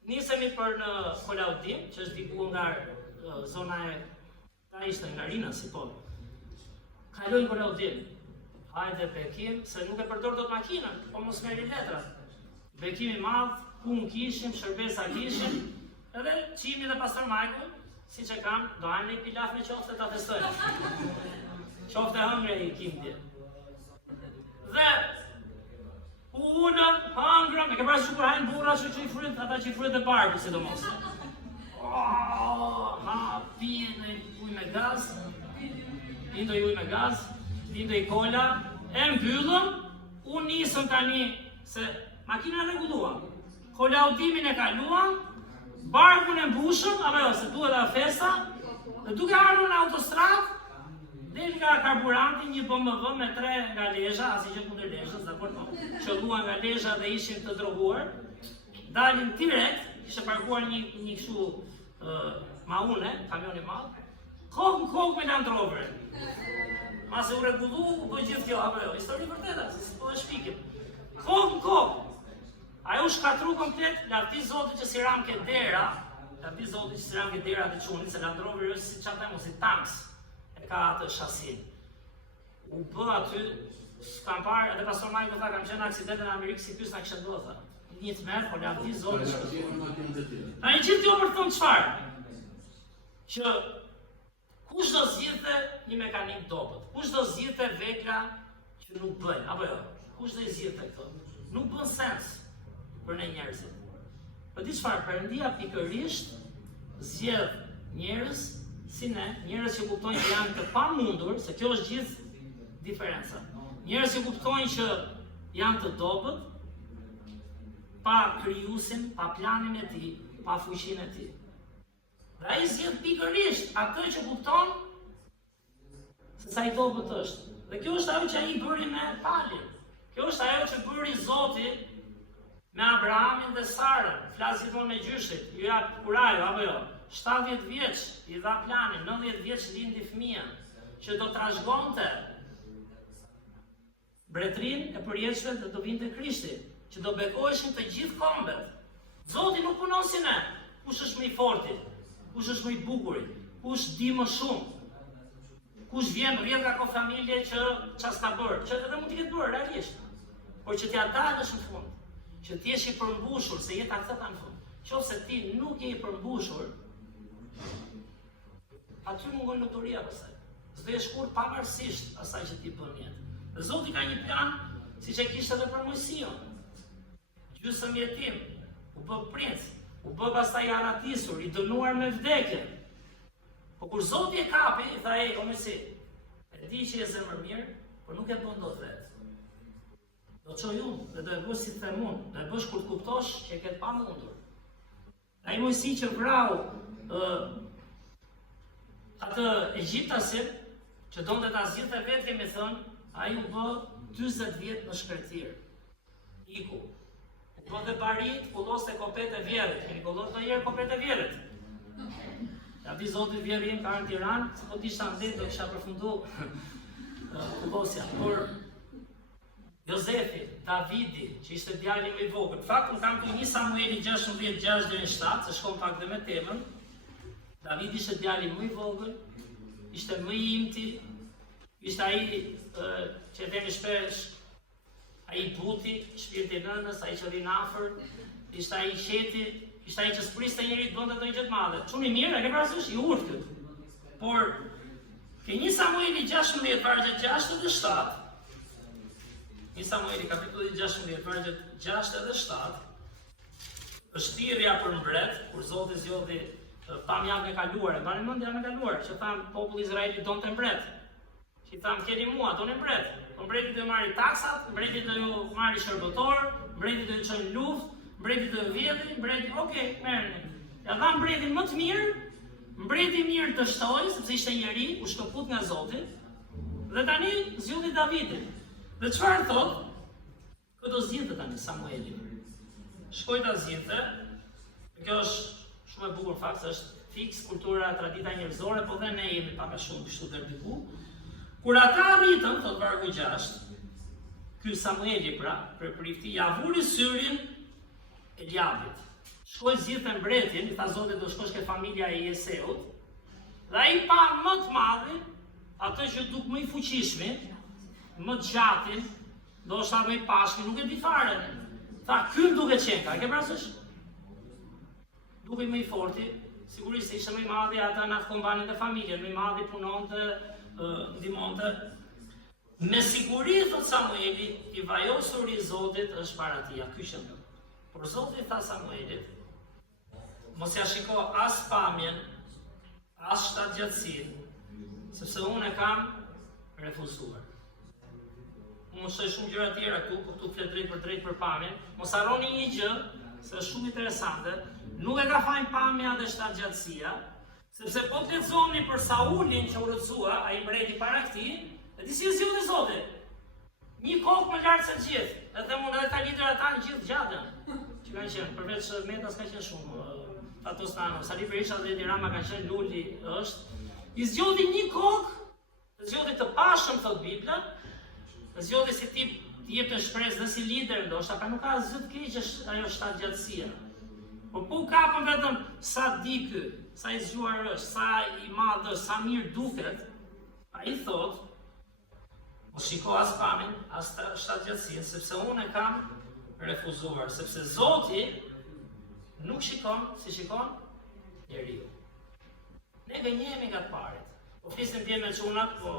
nisemi për në kolaudim, që është diku nga zona e ta ishte nga Rina, si po. Kalojnë kolaudim. Hajde bekim, se nuk e përdor dot makinën, po mos merri letrat. Bekim i madh, punë kishim, shërbesa kishim, edhe çimi dhe pastor Majku, siç e kam, do hajmë një pilaf me qofte ta testojmë. Qofte hëngre i kimdje. Dhe unën, hëngrëm, e ke parasysh kur hajnë burra që i fryt, ata që i fryt e barku, sidomos. Pijen e ujë me gaz, lindoj ujë me gaz, lindoj kola, e mbyllëm, unë nisëm tani, se makina rregulluam, kolaudimin e kaluam, barkun e mbushëm, apo jo, se duhet a festa, dhe duke ardhur në autostradë, del nga karburanti një BMW me 3 nga lezha, asi që kundër lezhës, dakord, qëlluan nga lezha dhe ishin të droguar, dalin direkt, ishte parkuar një kështu maune, kamion i madh, kokë në kokë me Land Roverin. Mase u rregullu, u bë gjithë kjo, apo jo, histori vërteta, se po e shpikim. Kokë në kokë. Ajo shkatru komplet, lavdi Zotit që si ram ke dera, dhe çunit, se Land Roveri është si çfarë them, si tanks. Ka atë shasin. U bë aty, s'kam parë, edhe pastor Majku tha, kam qenë aksidente në Amerikë, si pys na kishte ndodhur. Një të merë, po lavdi Zotit. Na i gjithë kjo për të thënë çfarë? Që kush do zgjidhte një mekanik dobët? Kush do zgjidhte vekla që nuk bëjnë? Apo jo? Kush do i zgjidhte këto? Nuk bën sens për ne njerëzit. Po di çfarë? Perëndia pikërisht zgjedh njerëz si ne, njerëz që kuptojnë që janë të pamundur, se kjo është gjithë diferenca. Njerëz që kuptojnë që janë të dobët, pa krijuesin, pa planin e tij, pa fuqinë e tij. Dhe ai zgjedh pikërisht atë që kupton se sa i dobët është. Dhe kjo është ajo që ai bëri me Palin. Kjo është ajo që bëri Zoti me Abrahamin dhe Sarën. Flas gjithmonë me gjyshit, ju jap kurajo apo jo? 70 vjeç i dha planin, 90 vjeç lindi fëmijën, që do trashëgonte mbretërinë e përjetshme dhe do vinte Krishti, që do bekoheshin të gjithë kombet. Zoti nuk punon si ne. Kush është më i forti? Kush është më i bukuri? Kush di më shumë? Kush vjen nga ko familje që çfarë s'ka bërë? Që edhe mund t'i ketë bërë realisht. Por që t'ja dalësh në fund, që t'jesh i përmbushur, se jeta këtë ta në fund. Qofse ti nuk je i përmbushur, aty mungon lumturia pastaj. S'do jesh kurrë pavarësisht asaj që ti bën jetë. Dhe Zoti ka një plan, siç e kishte edhe për Mojsiun. gjysmë jetim, u bë princ, u bë pastaj i aratisur, i dënuar me vdekje. Po kur Zoti e kapi, i tha o Mosi, e di që je zemër mirë, por nuk e bën dot vetë. Do të çoj unë, dhe do e bësh si të them unë, do e bësh kur të kuptosh që e ke pa mundur. Ai Mosi që vrau atë egjiptasin, që donte ta zgjidhte vetë, kemi thënë, ai u bë 40 vjet në shkërtir. Iku. U bë dhe barit, kulloste kopet e vjerrit. Keni kullos ndonjëherë kopet e vjerrit? Ja di Zoti vjerrin ka në Tiranë, se po t'ishta ndet do kisha përfundu kullosja. Por Jozefi, Davidi, që ishte djali më i vogël. Në fakt, kam të 1 Samueli 16:6-7, se shkon pak dhe me temën. Davidi ishte djali më i vogël, ishte më i imti, ishte ai që themi shpesh, ai buti, shpirti i nënës, ai që vjen afër, ishte ai qeti, ishte ai që spriste njëri të bënte ndonjë gjë të madhe. Shumë i mirë, e ke parasysh, i urtë. Por ke 1 Samueli 16 vargje 6-7. 1 Samueli kapitulli 16 vargje 6-7. Është thirrja për mbret, kur Zoti zgjodhi pamjavën e kaluar, mbani mend javën e kaluar, që thanë populli Izraelit donte mbret. Që thanë keni mua, doni mbret. Po mbreti do të marrë taksat, mbreti do ju marrë shërbëtor, mbreti do të çojë në luftë, mbreti do të vjedhë, mbreti, okay, merrni. Ja dha mbretin më të mirë, mbreti mirë të shtoj, sepse ishte njeri, u shkëput nga Zoti, dhe tani zgjodhi Davidin. Dhe çfarë thot? Këto zgjidhte tani Samueli. Shkoi ta zgjidhte. Kjo është shumë e bukur fakt, se është fiks kultura, tradita njerëzore, po dhe ne jemi pak a shumë kështu deri diku. Kur ata arritën, thot vargu 6, ky Samueli pra, për prifti, ja vuri syrin Eliabit. Shkoi zgjidhte mbretin, i tha Zoti do shkosh ke familja e Jeseut, dhe ai pa më të madhin, atë që duk më i fuqishmi, më të gjatin, ndoshta më i pashmi, nuk e di fare. Tha, ky duke qenë ka, ke parasysh? Duke më i forti, sigurisht ishte më i madhi ata në atë kompanit e familjen, më i madhi punonte, ndihmonte. Me siguri, thot Samueli, i vajosur i Zotit është para tij, ky qëndron. Por Zoti tha Samuelit, mos ja shiko as pamjen, as shtatgjatësinë, sepse unë e kam refuzuar. Unë shoj shumë gjëra tjera këtu, por këtu flet drejt për drejt për pamjen. Mos harroni një gjë, se është shumë interesante, nuk e ka fajin pamja dhe shtatgjatësia, sepse po të lexoni për Saulin që urrësua, ai mbreti para këtij, e di si zgjodhi Zoti. Një kokë më lartë se gjithë, edhe mund edhe ta lidhër ata në gjithë gjatën, që kanë qenë, përveç Metas ka qenë shumë, Fatostano, Sali Berisha dhe Edi Rama kanë qenë, Luli është, i zgjodhi një kokë, zgjodhi të pashëm, thot Bibla, zgjodhi si tip të jep të shpresë dhe si lider ndoshta, ka nuk ka zë të keq është ajo shtatgjatësia. Por po kapën vetëm sa di ky, sa i zgjuar është, sa i madh është, sa mirë duket, ai thot, mos shiko as pamin, as shtatgjatësinë, sepse unë e kam refuzuar, sepse Zoti nuk shikon si shikon njeriu. Ne gënjehemi nga të parit. Po flisim dje me çunat, po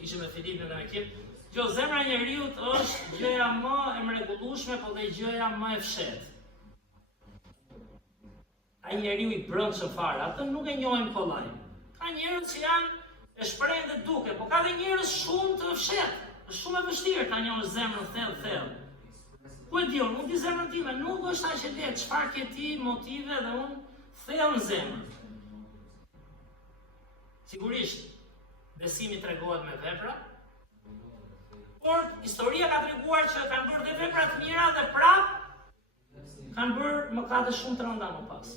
ishim me Filipin dhe me Kim. Jo, zemra e njeriut është gjëja më e mrekullueshme, po dhe gjëja më e fshehtë. Ai njeriu i brendshëm fare, atë nuk e njohim kollaj. Ka njerëz që janë e shprehen dhe duke, po ka dhe njerëz shumë të fshehtë. Është shumë e vështirë ta njohësh zemrën thellë. Ku e di unë, nuk di zemrën time, nuk është aq e lehtë, çfarë ke ti, motive dhe unë thellë në zemrën. Sigurisht, besimi tregohet me vepra, por historia ka treguar që kanë bërë dhe vepra të mira dhe prap kanë bërë mëkate shumë të rënda më pas.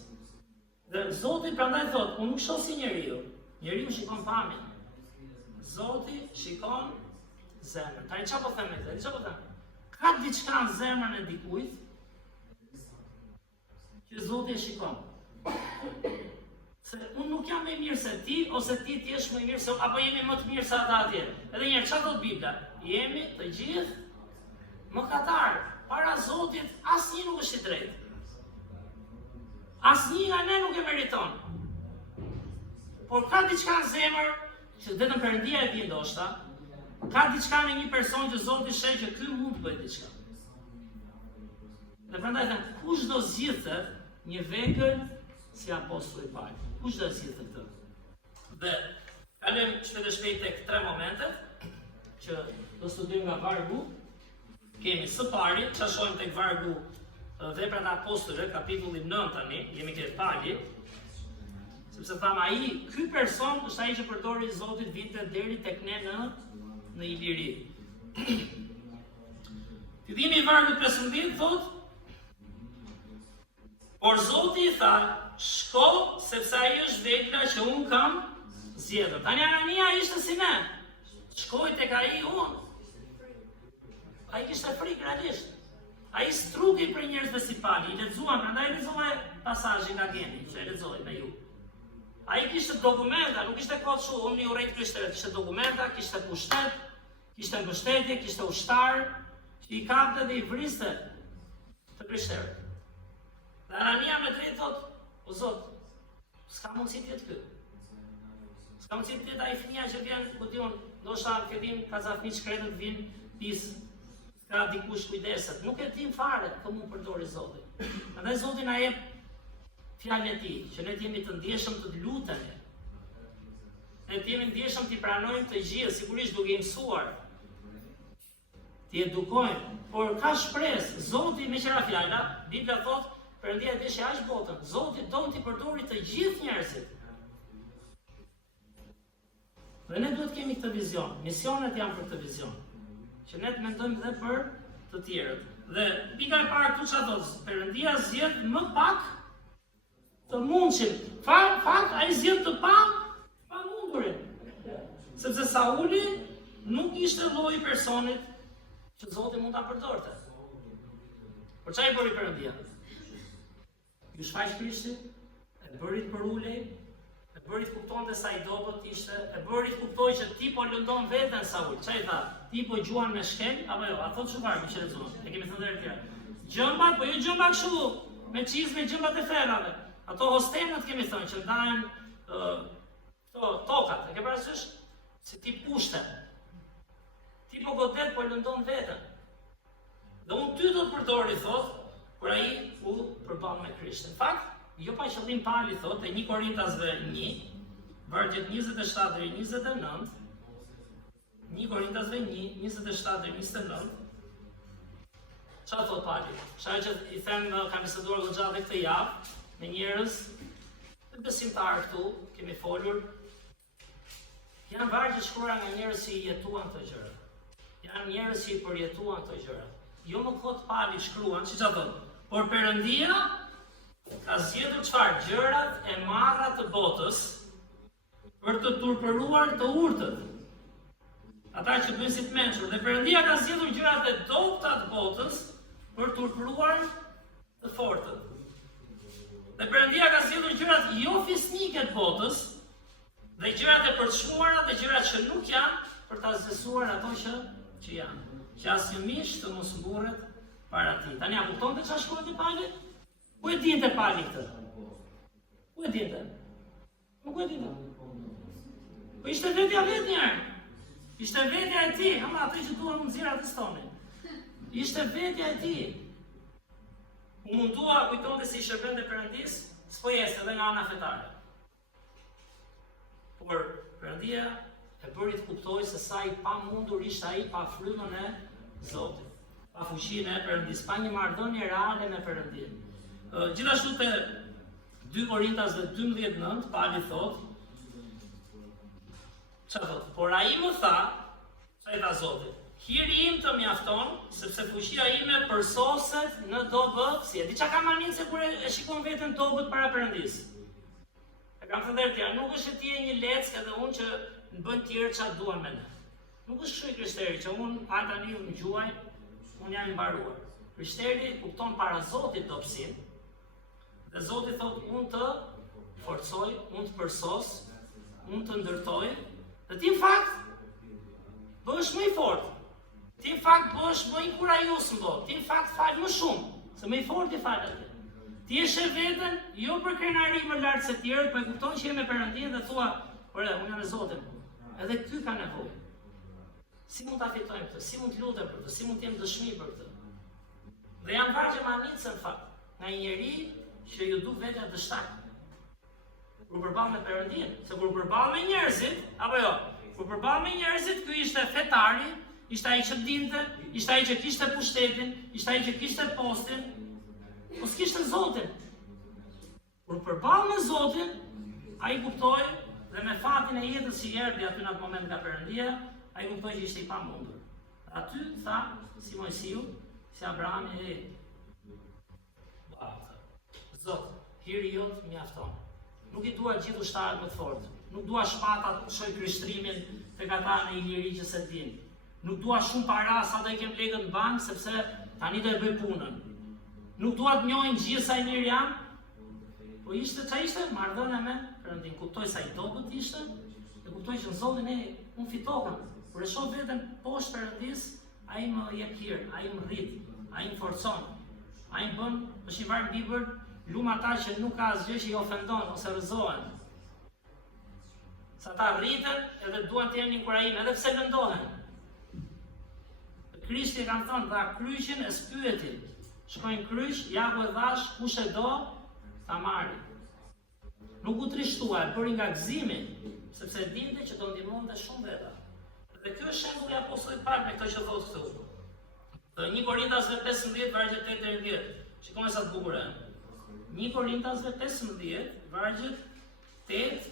Dhe Zoti prandaj thotë, unë nuk shoh si njeriu. Njeriu shikon pamjen. Zoti shikon zemrën. Tani çfarë po them? Ka diçka në zemrën e dikujt që Zoti e shikon. Se unë nuk jam më i mirë se ti, ose ti jesh më i mirë se unë, apo jemi më të mirë se ata atje. Edhe njerë, çfarë thot Bibla? Jemi të gjithë mëkatarë. Para Zotit asnjë nuk është i drejtë. Asnjë nga ne nuk e meriton. Por ka diçka në zemër që vetëm Perëndia e di ndoshta, ka diçka në një person që Zoti sheh që ky mund të bëjë diçka. Dhe prandaj them, kush do zgjidhet një vegël si apostulli Pali? Kush do zgjidhet këtë? Dhe kalojm shpejt tek 3 momentet që do studojmë nga vargu. Kemi së pari, çfarë shohim tek vargu Veprat e Apostujve, kapitulli 9 tani, jemi ke Pali. Sepse tham ky person është ai që përdori Zotit vinte deri tek ne në Iliri. Fillimi i vargut 15 thot: Por Zoti i tha, shko sepse ai është vegla që unë kam zgjedhur. Tani Anania ishte si ne. Shkoi tek ai unë. Ai kishte frikë realisht. Ai struki për njerëzve si Pali. I lexuan, prandaj lexova pasazhin nga Geni, që e lexoj me ju. Ai kishte dokumenta, nuk ishte kot kështu, unë i urrej krishterët, kishte dokumenta, kishte pushtet, kishte mbështetje, kishte ushtar, që i kapte dhe i vriste të krishterët. Dhe Anania me drejt thot, o Zot, s'ka mundësi të jetë ky. S'ka mundësi të jetë ai fëmia që vjen, ku diun, ndoshta në fillim ka za fëmijë shkretët vin pis, ka dikush kujdeset. Nuk e dim fare kë mund përdori Zoti. Prandaj Zoti na jep fjalën e tij, që ne jemi të ndjeshëm të lutemi. Ne jemi ndjeshëm të pranojmë të gjithë, sigurisht duke i mësuar. Ti edukojmë, por ka shpresë. Zoti me qira fjala, Bibla thotë, Perëndia e deshi aq botën, Zoti don t'i përdori të gjithë njerëzit. Dhe ne duhet kemi këtë vizion. Misionet janë për këtë vizion. Që ne të mendojmë dhe për të tjerët. Dhe pika e parë këtu çfarë thotë? Perëndia zgjedh më pak të mundshëm. Fakt ai zgjedh të pamundurin. Sepse Sauli nuk ishte lloji i personit që Zoti mund ta përdorte. Por çfarë i bëri Perëndia? Ju shfaq Krishtin, e bërit për ulej, e bërit kuptonte sa i dobët ishte, e bërit kuptoi që ti po lëndon veten Saul. Çfarë i tha? Ti po gjuan me shkel apo jo? A thot çfarë më shëlezon? E kemi thënë deri tjerë. Gjëmbat, po jo gjëmba kështu, me çizme gjëmbat e ferrave. Ato hostenat kemi thënë që ndahen këto tokat, e ke parasysh? Se ti pushte. Ti po godet po lëndon veten. Dhe unë ty do të përdori, thot, por ai u përball me Krishtin. Fakt, jo pa qëllim Pali thot, e 1 Korintasve 1, vargjet 27 deri 29, 1 Korintasve 1, 27 deri 29. Çfarë thot Pali? Çfarë që i them kam biseduar goxha dhe këtë javë me njerëz të besimtarë këtu, kemi folur. Janë vargje shkruara nga njerëz që i jetuan këto gjëra. Janë njerëz që i përjetuan këto gjëra. Jo më kot Pali shkruan, siç ato. Por Perëndia ka zgjedhur çfarë? Gjërat e marra të botës për të turpëruar të urtët. Ata që bëjnë si të mençur. Dhe Perëndia ka zgjedhur gjërat e dobta të botës për të turpëruar të fortët. Dhe Perëndia ka zgjedhur gjërat jo fisnike të botës, dhe gjërat e përçmuara dhe gjërat që nuk janë për ta zgjesuar ato që janë. Që asnjë mish të mos mburret para tij. Tani a kuptonte çfarë shkruajti Pali? Ku e dinte Pali këtë? Ku e dinte? Nuk e dinte. Po ishte vetja vetë njerë. Ishte vetja e tij, ama ato që duan mundësirat e stonin. Ishte vetja e tij. U mundua kujtonte se ishte vend e Perëndis, s'po jeste edhe nga ana fetare. Por Perëndia e bëri të kuptojë se sa i pamundur ishte ai pa frymën e Zotit, pa fuqinë e Perëndis, pa një marrëdhënie reale me Perëndin. Gjithashtu te 2 Korintasve 12:9, Pali thotë, çfarë thotë? Por ai më tha, çfarë tha Zoti? Hiri im të mjafton, sepse fuqia ime përsoset në dobët. Si e di çka kam anin se kur e shikon veten dobët para Perëndis. E kam thënë deri nuk është që ti je një leck edhe unë që në bën tjerë çfarë duan me ne. Nuk është kështu i krishteri që unë tani unë gjuaj, unë jam i mbaruar. Krishteri kupton para Zotit dobësin, dhe Zoti thotë unë të forcoj, unë të përsos, unë të ndërtoj, dhe ti në fakt bëhesh më i fortë. Ti në fakt bëhesh më i kurajus në botë, ti në fakt fal më shumë, se më i fortë i fal atë. Ti e sheh veten jo për krenari më lart se tjerët, por e kupton që je me Perëndin dhe thua, "Ore, unë jam me Zotin." Edhe ky ka nevojë. Si mund ta fitojmë këtë? Si mund të lutem për këtë? Si mund të jem dëshmi për këtë? Dhe janë vargje manicë në fakt, nga një njeri që ju duk vetja dështak. Kur përball me Perëndin, se kur përball me njerëzit, apo jo, kur përball me njerëzit, ky ishte fetari, ishte ai që dinte, ishte ai që kishte pushtetin, ishte ai që kishte postin, po s'kishte Zotin. Kur përball me Zotin, ai kuptoi dhe me fatin e jetës që erdhi aty në atë moment nga Perëndia, ai kuptoi që ishte i pamundur. Aty tha, si Mojsiu, si Abrahami, Zot, hiri jot mjafton. Nuk i dua gjithë ushtarët më të fortë. Nuk dua shpatat shoj kryshtrimin tek ata në Iliri që se din. Nuk dua shumë para sa do i kem lekët në bank sepse tani do e bëj punën. Nuk dua të njohin gjithë sa i mirë jam. Po ishte marrëdhënia me Perëndin. Kuptoj sa i dobët ishte, dhe kuptoj që në Zotin unë fitova. Kur e shoh veten poshtë Perëndis, ai më jep hir, ai më rrit, ai më forcon. Ai më bën, është i varg libër, lum ata që nuk ka asgjë që i ofendon ose rrëzohen. Sa ta rriten edhe duan të jenë inkurajim, edhe pse lëndohen. Krishti e kanë thënë, dha kryqin e spyetit. Shkojnë kryq, jaku e dhash, kush e do, ta marri. Nuk u trishtua, e bëri nga gëzimi, sepse dinte që do ndihmonte shumë veta. Dhe ky është shembulli i apostullit Paul me këtë që thotë këtu. 1 Korintasve 15, vargjet 8 deri në 10. Shikoni sa të bukur është. 1 Korintasve 15, vargjet 8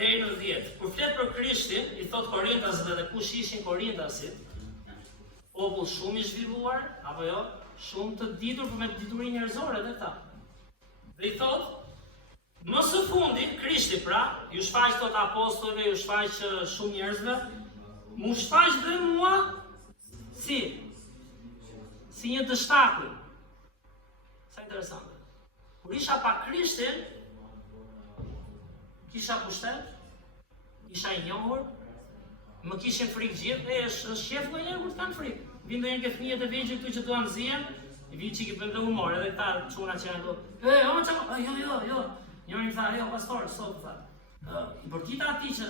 deri në 10. Kur flet për Krishtin, i thot Korintasve dhe kush ishin Korintasit, popull shumë i zhvilluar, apo jo, shumë të ditur për me diturin njerëzore dhe ta. Dhe i thot, më së fundi, Krishti pra, ju shfaq tot apostolëve, ju shfaq shumë njerëzve, mu shfaq dhe mua si një dështakull. Sa interesante. Kur isha pa Krishtin, kisha pushtet, isha i njohur, më kishin frikë gjithë, është shef nga njerë kur të kanë frikë. Vinë do jenë ke fëmijët e vegjël këtu që duan zihen, i vinë që i bëjmë dhe humor, edhe këta çuna që janë këtu. Jo. Njëri tha, jo pastor, sot tha. I bërtita ati që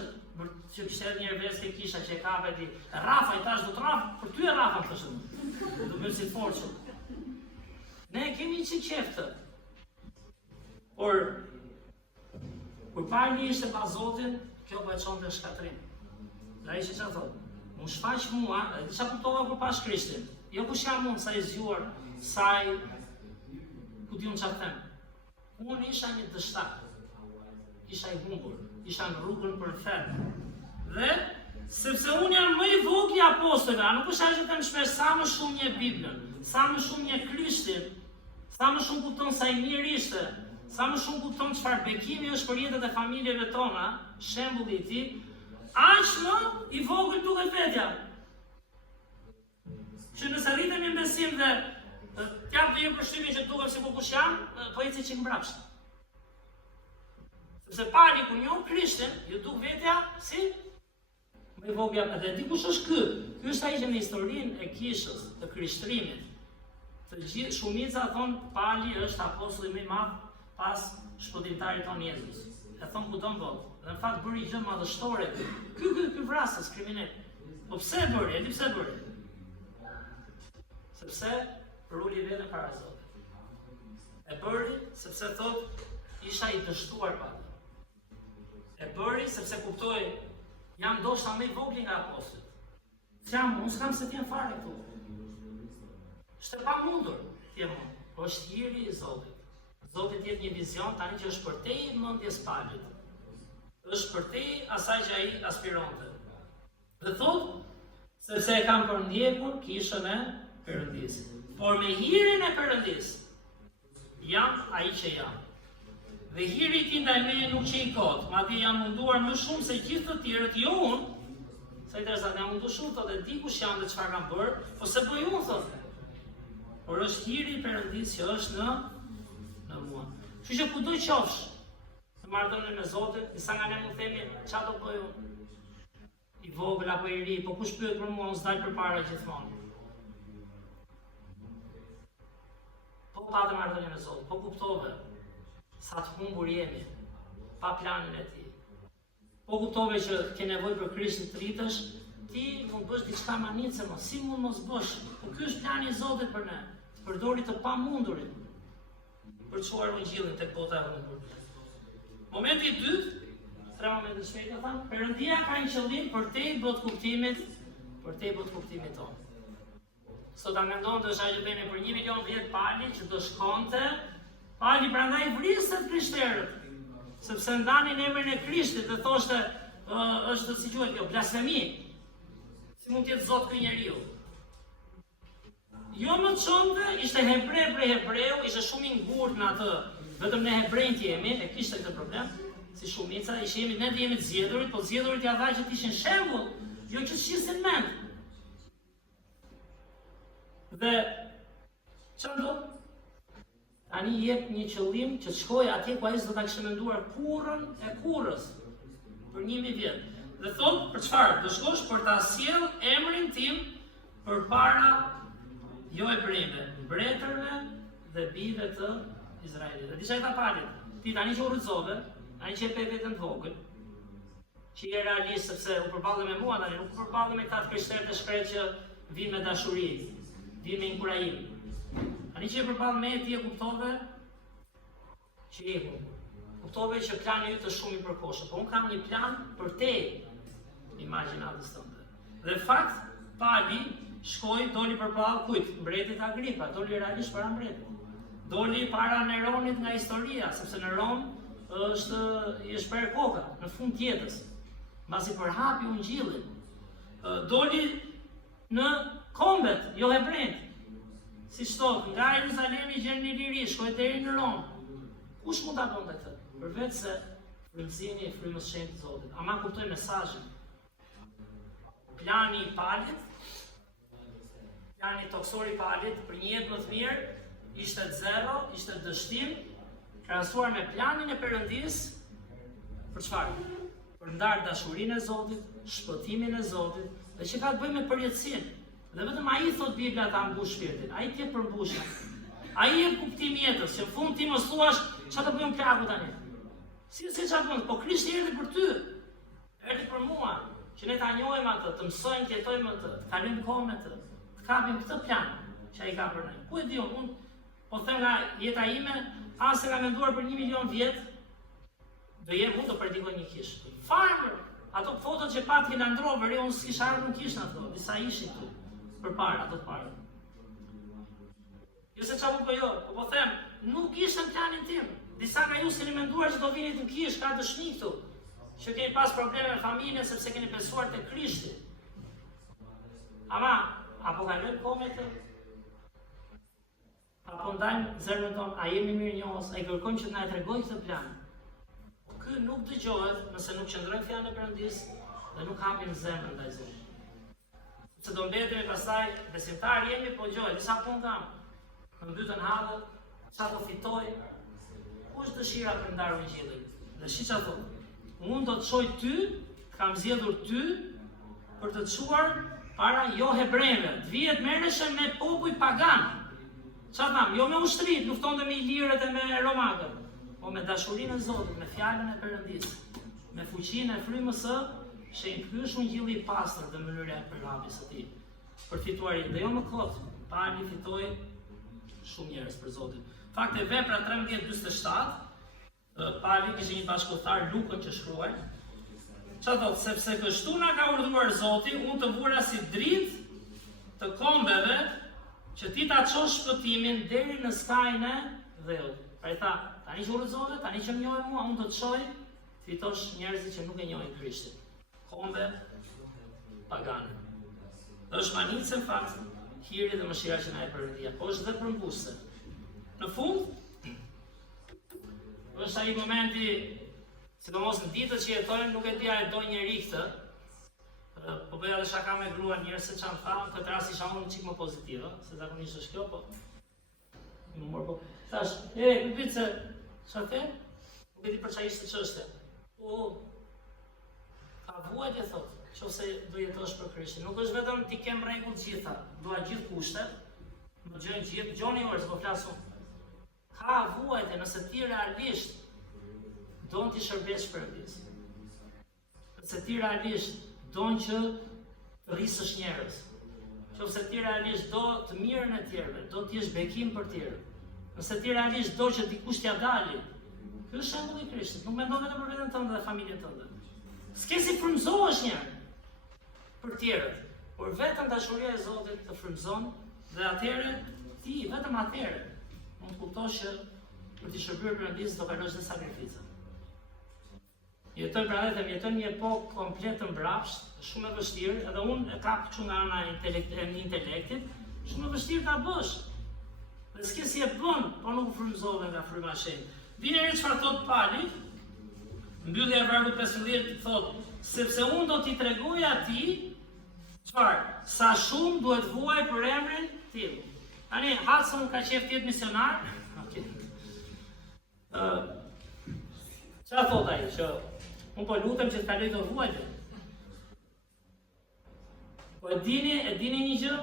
kishte edhe një vesh ke kisha që e kapet i Rafa i tash do të raf, për ty e Rafa thashë. Do bëj si forcë. Ne kemi që qeftë. Por kur Pauli ishte pa Zotin, kjo po e çonte shkatrim. Ai që çfarë thotë? Mu shfaq mua, çfarë kuptova kur pash Krishtin? Jo kush jam unë, sa i zgjuar, sa i ku diun çfarë them. Unë isha një dështak, isha i humbur, isha në rrugën për fen. Dhe, sepse unë jam më i vogël i apostolëve, nuk është ajo që them shpesh, sa më shumë një Biblën, sa më shumë një Krishtin, sa më shumë kupton sa i mirë ishte, sa më shumë kupton çfarë bekimi është për jetët e familjeve tona, shembulli i tij, aq më i vogël duket vetja. Që nëse rritemi në besim dhe t'jam të një përshtypje që duket si kush jam, po eci që mbrapsht. Sepse Pauli kur njoh Krishtin, ju duk vetja si më i vogël atë. Dikush është ky. Ky është ai që në historinë e kishës, të krishtrimit, të gjithë shumica thon Pauli është apostulli më i madh pas shpëtimtarit ton Jezus. E thon kudo në botë. Dhe në fakt bëri gjë madhështore. Ky vrasës kriminal. Po pse e bëri? E di pse e bëri. Sepse ruli vetëm para Zotit. E bëri sepse thot isha i dështuar pa. E bëri sepse kuptoi jam ndoshta më i vogël nga apostujt. Unë s'kam se t'jem fare këtu. Është pa mundur t'jem unë, po është hiri i Zotit. Zotit jep një vizion tani që është për te i mendjes Paulit. Është për te asaj që ai aspironte. Dhe thot sepse e kam përndjekur kishën e Perëndis. Por me hirin e Perëndis, jam ai që jam. Dhe hiri i tij ndaj meje nuk që i kot, madje jam munduar më shumë se gjithë të tjerët, jo unë. Sa interesant, jam munduar shumë, thotë, di kush jam dhe çfarë kam bërë, po se bëj unë, thotë. Por është hiri i Perëndis që është në mua. Kështu që kudo qofsh, në marrëdhënie me Zotin, disa nga ne mund themi, çfarë do bëj unë? I vogël apo i ri, po kush pyet për mua, unë s'dal përpara gjithmonë. Po patë marrëdhënie me Zotin, po kuptove sa të humbur jemi, pa planin e tij. Po kuptove që ke nevojë për Krishtin të rritësh, ti mund bësh diçka manice, mos si mund mos bësh. Po ky është plani i Zotit për ne. Të përdori të pamundurit për të çuar ungjillin tek bota e humbur. Momenti i dytë, 3 momente të shpejta thamë, Perëndia ka një qëllim për te i bot kuptimit tonë. Sot ta mendon të është agjëbene për 1 milion vjet pali që do shkonte, pali prandaj vriset krishterët, sepse ndanin emrin e Krishtit dhe thoshte është si quhet kjo, blasfemi. Si mund të jetë Zot ky njeriu? Jo më çonte, ishte hebre prej hebreu, ishte shumë i ngurtë në atë. Vetëm ne hebrejt jemi, e kishte këtë problem, si shumica, ne të jemi të zgjedhurit, po zgjedhurit ja dha që të ishin shembull, jo që shisin mend. Dhe çfarë do? Tani jep një qëllim që të shkojë atje ku ai s'do ta kishte menduar kurrën e kurrës për 1000 vjet. Dhe thot për çfarë? Do shkosh për ta sjell emrin tim përpara jo hebrejve, mbretërve dhe bijve të Izraelit. Dhe disa ta palit. Ti tani që u rrëzove, tani që e pe vetën të vogël, që je realist sepse u përballi me mua tani, nuk u përballi me këta krishterë të shkret që vinë me dashuri, vinë me inkurajim. Tani që e përballi me ti e kuptove që je kuptove që plani yt është shumë i përkohshëm, por unë kam një plan për te imagjinatës tënde. Dhe fakt, pali shkoi, doli përballë kujt? Mbretit Agripa, doli realisht para mbretit. Doli para Neronit nga historia, sepse Neron i shper koka në fund të jetës, mbasi përhapi ungjillin. Doli në kombet, jo hebrejt. Si thot, nga Jeruzalemi gjen një liri, shkoi deri në Rom. Kush mund ta bënte këtë? Përveç se frymëzimi i frymës shenjtë të Zotit. Ama kuptoj mesazhin. Plani i palit, plani toksor i palit për një jetë më të mirë ishte zero, ishte dështim, krahasuar me planin e Perëndisë për çfarë? Për ndarë dashurinë e Zotit, shpëtimin e Zotit, dhe që ka të bëjë me përjetësinë. Dhe vetëm ai thot Bibla ta mbush shpirtin, ai ti e përmbush. Ai e kuptim jetës, që në fund ti mos thuash çfarë të bëjmë plagu tani. Si çfarë bën? Po Krishti erdhi për ty. Erdhi për mua, që ne ta njohim atë, të mësojmë të jetojmë atë, të kalojmë kohën me të, të kapim këtë plan që ai ka për ne. Ku e di unë? Po them nga jeta ime, as e kam menduar për 1 milion vjet, do jem unë do predikoj një kish. Farmer, ato fotot që pati Land Rover, unë s'kisha ardhur në kish në ato, disa ishin këtu, përpara, ato të parë. Jo se çfarë po jo, po them, nuk ishte në planin tim. Disa nga ju s'keni menduar që do vini në kish, ka dëshmi këtu, që keni pas probleme me familjen sepse keni besuar te Krishti. Ama, apo kalojmë kohë me të? Apo ndajmë zemrën tonë, a jemi mirë njohës, a i kërkojmë që të na e tregoj këtë plan. Ky nuk dëgjohet nëse nuk qëndrojmë fjalën e Perëndisë dhe nuk hapim zemrën ndaj Zotit. Se do mbetemi pastaj besimtar jemi, po gjoj, disa punë kam. Në mbytën hallët, çfarë do fitoj? Kush dëshira për ndarë ungjillin? Dhe çfarë thotë? Unë do të çoj ty, të kam zgjedhur ty për të çuar para jo hebrejve. Të vihet merreshe me popull pagan. Çfarë tham? Jo me ushtrit, luftonte me ilirët e me romakët, po me dashurinë e Zotit, me fjalën e Perëndisë, me fuqinë e frymës së shenjtë. Ky është ungjilli i pastër dhe mënyra e përhapjes së tij. Për fituar dhe jo më kot, pali fitoi shumë njerëz për Zotin. Fakte vepra 13:47, pali kishte një bashkëtar Lukën që shkruaj. Çfarë thotë? Sepse kështu na ka urdhëruar Zoti, unë të vura si dritë të kombeve, që ti ta çosh shpëtimin deri në skajin e dheut. Pra i tha, tani që urrëzove, tani që më njohë mua, unë do të çoj, fitosh njerëzit që nuk e njohin Krishtin. Kombe pagane. Dhe është manicë në fakt, hiri dhe mëshira që na e Perëndia, po është dhe përmbuese. Në fund, është ai momenti, sidomos në ditët që jetojmë, nuk e di a e do njeri këtë, po bëja dhe shaka me grua njerë se që në thamë, këtë rast isha unë qik më pozitiva, se zakonisht është kjo, po më morë po. Thash, kupit se, që the? Nuk e di për qa ishte çështja. Po, ka vuajtje thotë, që ose do jetosh për Krishtin. Nuk është vetëm ti kem rregull gjitha, dua gjithë kushtet, më gjojnë gjithë, gjoni orë, se po flasun. Ka vuajtje nëse ti realisht don ti shërbesh Perëndisë. Nëse ti realisht don që të rrisësh njerëz. Nëse ti realisht do të mirën e tjerëve, do të jesh bekim për tjerë. Nëse ti realisht do që dikush t'ja dali, ky është shembulli i Krishtit. Nuk mendo vetëm për veten tënde dhe familjen tënde. S'ke si frymëzohesh njerë për tjerët, por vetëm dashuria e Zotit të frymëzon dhe atëherë ti vetëm atëherë mund të kuptosh që për të shërbyer Perëndisë do kalosh dhe sakrifica. Jeton një epokë komplet të mbrapsht, shumë e vështirë, edhe unë e kap kështu nga ana e intelektit, shumë e vështirë ta bësh. Dhe s'ke si e bën, po nuk frymëzove nga fryma e shenjtë. Vini re çfarë thot Pali, mbyllja e vargut 15 thot, sepse unë do t'i tregoj atij çfarë, sa shumë duhet vuaj për emrin tim. Tani Hudson ka qef të jetë misionar. Çfarë thot ai që unë po lutem që të kaloj të vuajtë. Po e dini një gjë?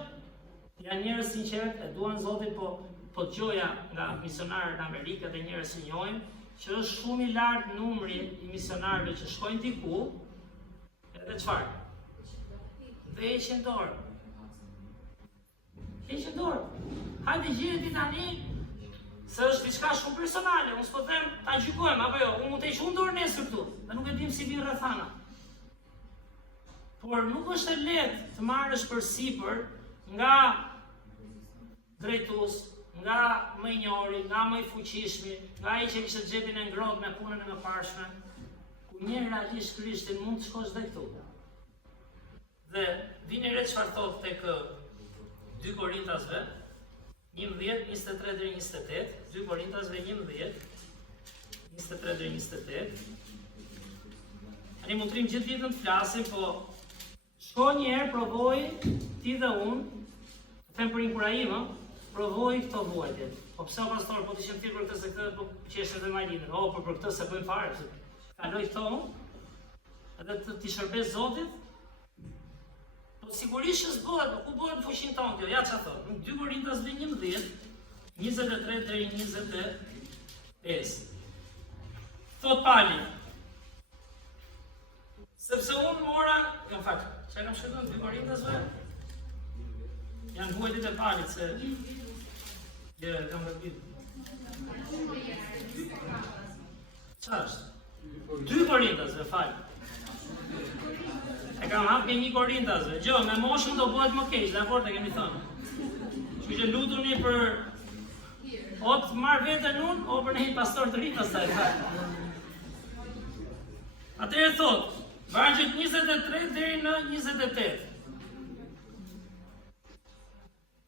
Janë njerëz sinqert, e duan Zotin, po gjoja nga misionarët në Amerikë dhe njerëz që njohim, që është shumë i lartë numri i misionarëve që shkojnë diku, edhe çfarë? Veqen dorë. Veqen dorë. Hajde gjirë ti tani, se është diçka shumë personale, unë s'po them ta gjykojmë, apo jo, unë mund të heq unë dorë nesër këtu, dhe nuk e dim si vjen rrethana. Por nuk është e lehtë të marrësh përsipër nga drejtues, nga më i njohuri, nga më i fuqishmi, nga ai që kishte xhepin e ngrohtë me punën e mëparshme, ku një realisht Krishtin mund të shkosh dhe këtu. Dhe vini re çfarë thot tek 2 Korintasve 11, 23 deri 28, 2 Korintasve 11, 23 deri 28. Ani mund të trim gjithë ditën të flasim, po shko një herë, provoj ti dhe unë, them për inkurajim, provoj këto vuajtje. Po pse o pastor, po të ishem thirrur për këtë se këtë, po qeshe dhe Marinën. O, për këtë se bëjmë fare, se kaloj këto unë, edhe t'i shërbes Zotit. Po sigurisht që s'bëhet, ku bëhet në fuqin tonë kjo, ja që thot, në 2 Korintasve 11, 23 deri 25. Thot Pali, sepse unë mora, jo në fakt, që e kam shkruar në 2 Korintasve, janë vuajtjet e Palit, se kam gabim. Çfarë është? 2 Korintasve, fal. E kam hapë 1 Korintasve. Gjo, me moshën do bëhet më keq, dakord e kemi thënë. Kështu që lutuni për o të marr veten unë, o për një pastor të ri pastaj. Atëherë thot, vargjet 23 deri në 28.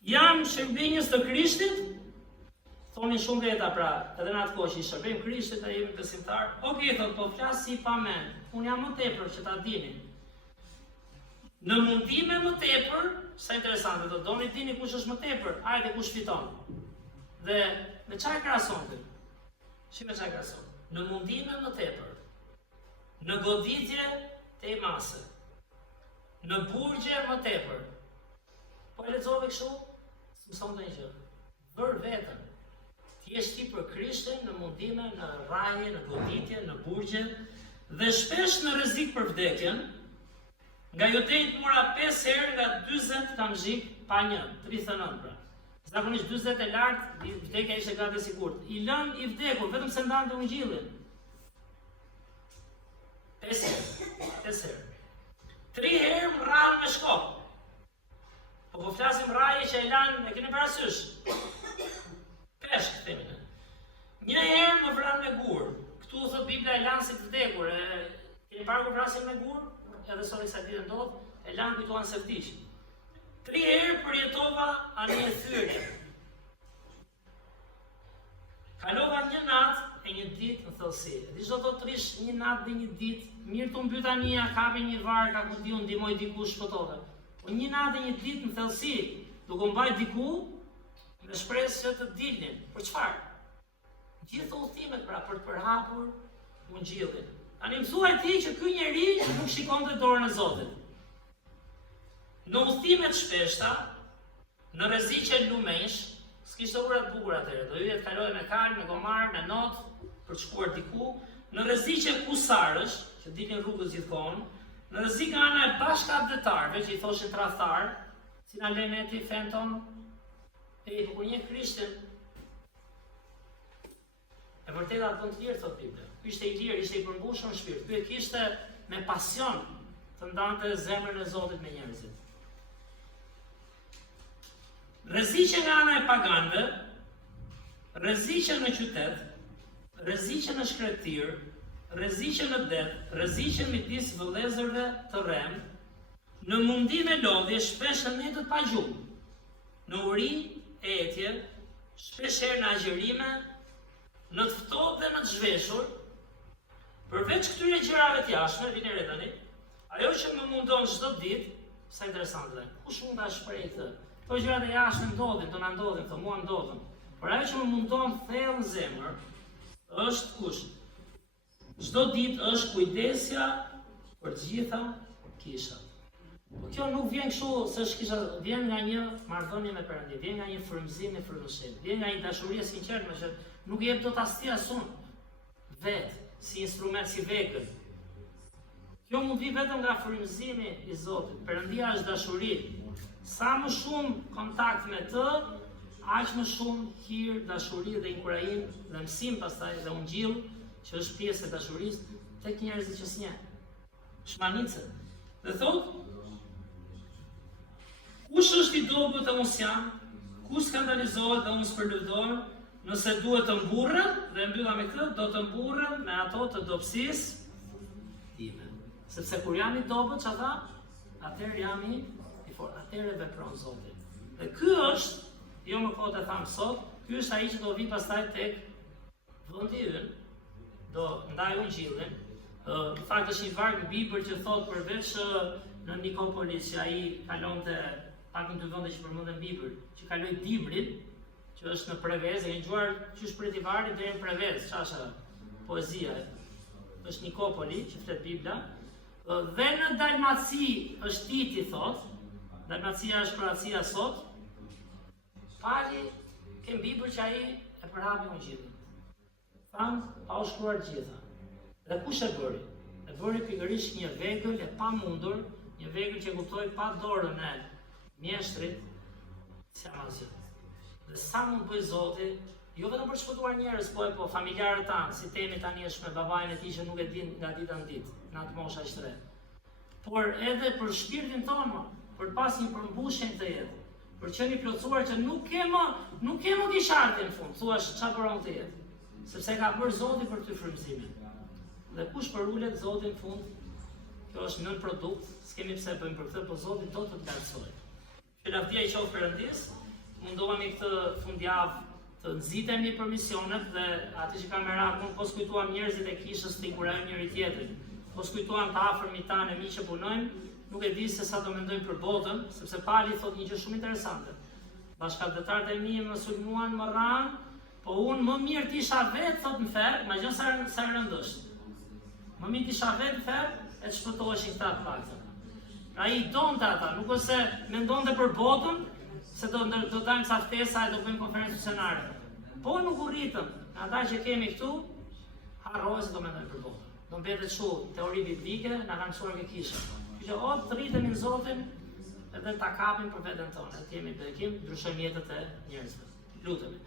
Jam shërbinjës të Krishtit, thoni shumë veta pra, edhe në atë kohë që i shërbejmë Krishtit e jemi besimtar. Okej, thot, po flas si pa mend. Unë jam më tepër që ta dini. Në mundime më tepër, sa interesante, do doni dini kush është më tepër, hajde kush fiton. Dhe me çfarë krahason ti? Si me çfarë krahason? Në mundime më tepër. Në goditje te mase. Në burgje më tepër. Po e lexove kështu, mëson të një gjë. Vër vetën. Ti je ti për Krishtin në mundime, në rraje, në goditje, në burgje dhe shpesh në rrezik për vdekjen. Nga Judejt mora 5 herë nga 40 kam zhik pa një, 39 pra. Zakonisht 40 e lartë, vdekja ishte gati e sigurt. I lën i vdekur, vetëm se ndante ungjillin. 5 herë. 3 herë më rranë me shkop. Po flasim rraje që e lanë, e keni parasysh. Peshk, themin. 1 herë më vranë me gur. Këtu thot Biblia e lanë si të vdekur. Keni parë kur vrasin me gur? Edhe soli sa ditë ndodh, e lanë kujtohen se vdiq. 3 herë përjetova anë e thyrje. Kalova një natë e një ditë në thellësi. Di çdo të trish një natë dhe një ditë, mirë të mbyta nia, kapi një varg, ku diu ndihmoj dikush shpëtove. Po një natë dhe një ditë në thellësi, duke mbajt diku me shpresë që të dilnin. Për çfarë? Gjithë udhëtimet pra për të përhapur ungjillin. Tani më thuaj ti që ky njeri nuk shikonte dorën e Zotit. Në udhëtimet shpeshta, në rreziqe lumensh, s'kishte ura të bukura atëherë, do hyje të kalojë me kalë, me gomar, me notë për të shkuar diku, në rreziqe kusarësh, që dilin rrugës gjithkohon, Në rrezik nga ana e bashkëabdetarëve që i thoshin tradhtar, si na leneti Fenton, e kur një Krishtin, e vërteta atë të lirë, thot Biblia. Ky ishte i lirë, ishte i përmbushur në shpirt. Ky e kishte me pasion të ndante zemrën e Zotit me njerëzit. Rreziqe nga ana e paganëve, rreziqe në qytet, rreziqe në shkretir, rreziqe në det, rreziqe midis vëllezërve të rrem, në mundi me lodhje shpesh në netët pa gjumë, në uri e etje, shpesher në agjerime, në të ftohtë dhe në të zhveshur. Përveç këtyre gjërave të jashtme, vini re tani, ajo që më mundon çdo ditë, sa interesante. Kush mund ta shprehë këtë? Këto gjërat e jashtme ndodhin, do na ndodhin, këto mua ndodhin. Por ajo që më mundon thellë në zemër është kush? Çdo ditë është kujdesja për të gjitha kishat. Po kjo nuk vjen kështu se është kisha, vjen nga një marrëdhënie me Perëndin, vjen nga një frymëzim i frymëzimit, vjen nga një dashuri e sinqertë me që nuk jep dot asnjë asun vet, si instrument, si vegël. Kjo mund vi vetëm nga frymëzimi i Zotit. Perëndia është dashuri. Sa më shumë kontakt me të, aq më shumë hir, dashuri dhe inkurajim dhe mësim pastaj dhe ungjill që është pjesë e dashurisë tek njerëzit që s'njeh. Shmanicë. Dhe thotë, kush është i dobët e unë jam, kush skandalizohet dhe unë s'përluftohem, nëse duhet të mburrem, dhe mbylla me këtë, do të mburrem me ato të dobësisë time. Sepse kur jam i dobët, çfarë tha? Atëherë jam i fortë, atëherë vepron Zoti. Dhe ky është, jo më kot e tham sot, ky është ai që do vi pastaj tek vendi ynë, do ndaj ungjillin. Në fakt është një varg në Bibël që thotë përveç në Nikopolis që ai kalonte pak në dy vende që përmenden Bibël, që kaloi Dibrin, që është në Prevez, e ngjuar qysh prej Tivarit deri në Prevez, çasha poezia. Është Nikopoli që flet Bibla. Dhe në Dalmaci është Titi thotë, Dalmacia është Kroacia sot. Pali kem Bibël që ai e përhapi ungjillin. Tham pa u shkruar gjitha. Dhe kush e bëri? E bëri pikërisht një vegël e pamundur, një vegël që kuptoi pa dorën e mjeshtrit, si amazë. Dhe sa mund bëj Zoti, jo vetëm për shpëtuar njerëz, po familjarët tanë, si temi tani është me babain e tij që nuk e din nga dita në ditë, në atë mosha e shtre. Por edhe për shpirtin tonë, për pas një përmbushje të jetë, për qenë i plotësuar që nuk kemo kishartë në fund, thuash çfarë bëron të jetë, sepse ka bërë Zoti për ty frymëzimin. Dhe kush përulet Zoti në fund, kjo është nën produkt, s'kemi pse bëjmë për këtë, por Zoti do të lartësojë. Lavdia i qoftë Perëndis, mundohemi këtë fundjavë të nxitemi për misionet dhe aty që kam merak, po skujtuam njerëzit e kishës të inkurajojnë njëri tjetrin. Po skujtuam të afërmit tanë e mi që punojmë, nuk e di se sa do mendojmë për botën, sepse Pali thot një gjë shumë interesante. Bashkëabdetarët e mi më sulmuan më ranë, po unë më mirë t'isha vetë, thot në ferë, ma gjënë sa rëndështë. Më mirë t'isha vetë në ferë, e të shpëtoheshin këta të paktën. Pra i donte ata, nuk ose mendonte për botën, se do dajmë ca ftesa e do bëjmë konferencë misionare. Po nuk u rritëm, ata që kemi këtu, harrojë se do mendojmë për botën. Do mbetet kështu teori biblike, na kanë mësuar ke kisha. Që o të rritemi në Zotin edhe ta kapim për veten tonë, të jemi bekim, ndryshojmë jetët e njerëzve. Lutemi.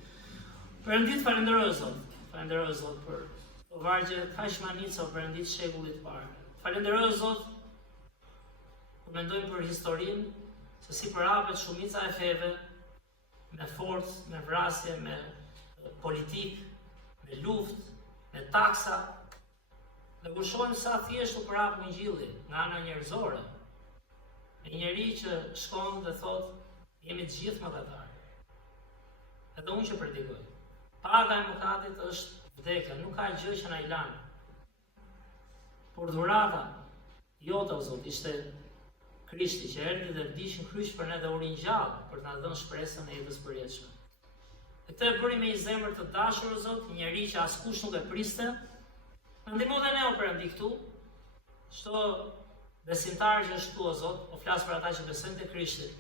Perëndit, falenderoj Zot. Falenderoj Zot për vargje kaq manica o Perëndit shekullit të parë. Falenderoj Zot. Mendojmë për historinë, se si përhapet shumica e feve, me forcë, me vrasje, me politikë, me luftë, me taksa. Dhe kur shohim sa thjesht u përhap ungjilli nga ana njerëzore, me njeri që shkon dhe thotë jemi të gjithë mëkatarë. Edhe unë që predikoj. Paga e mëkatit është vdekja, nuk ka gjë që na i lanë. Por dhurata jota o Zot ishte Krishti që erdhi dhe vdiq në kryq për ne dhe u ringjall për të na dhënë shpresën e jetës përjetshme. Këtë e bëri me një zemër të dashur o Zot, njeri që askush nuk e priste. Na ndihmo dhe ne o Perëndi këtu, çdo besimtar që është këtu o Zot, o flas për ata që besojnë te Krishti.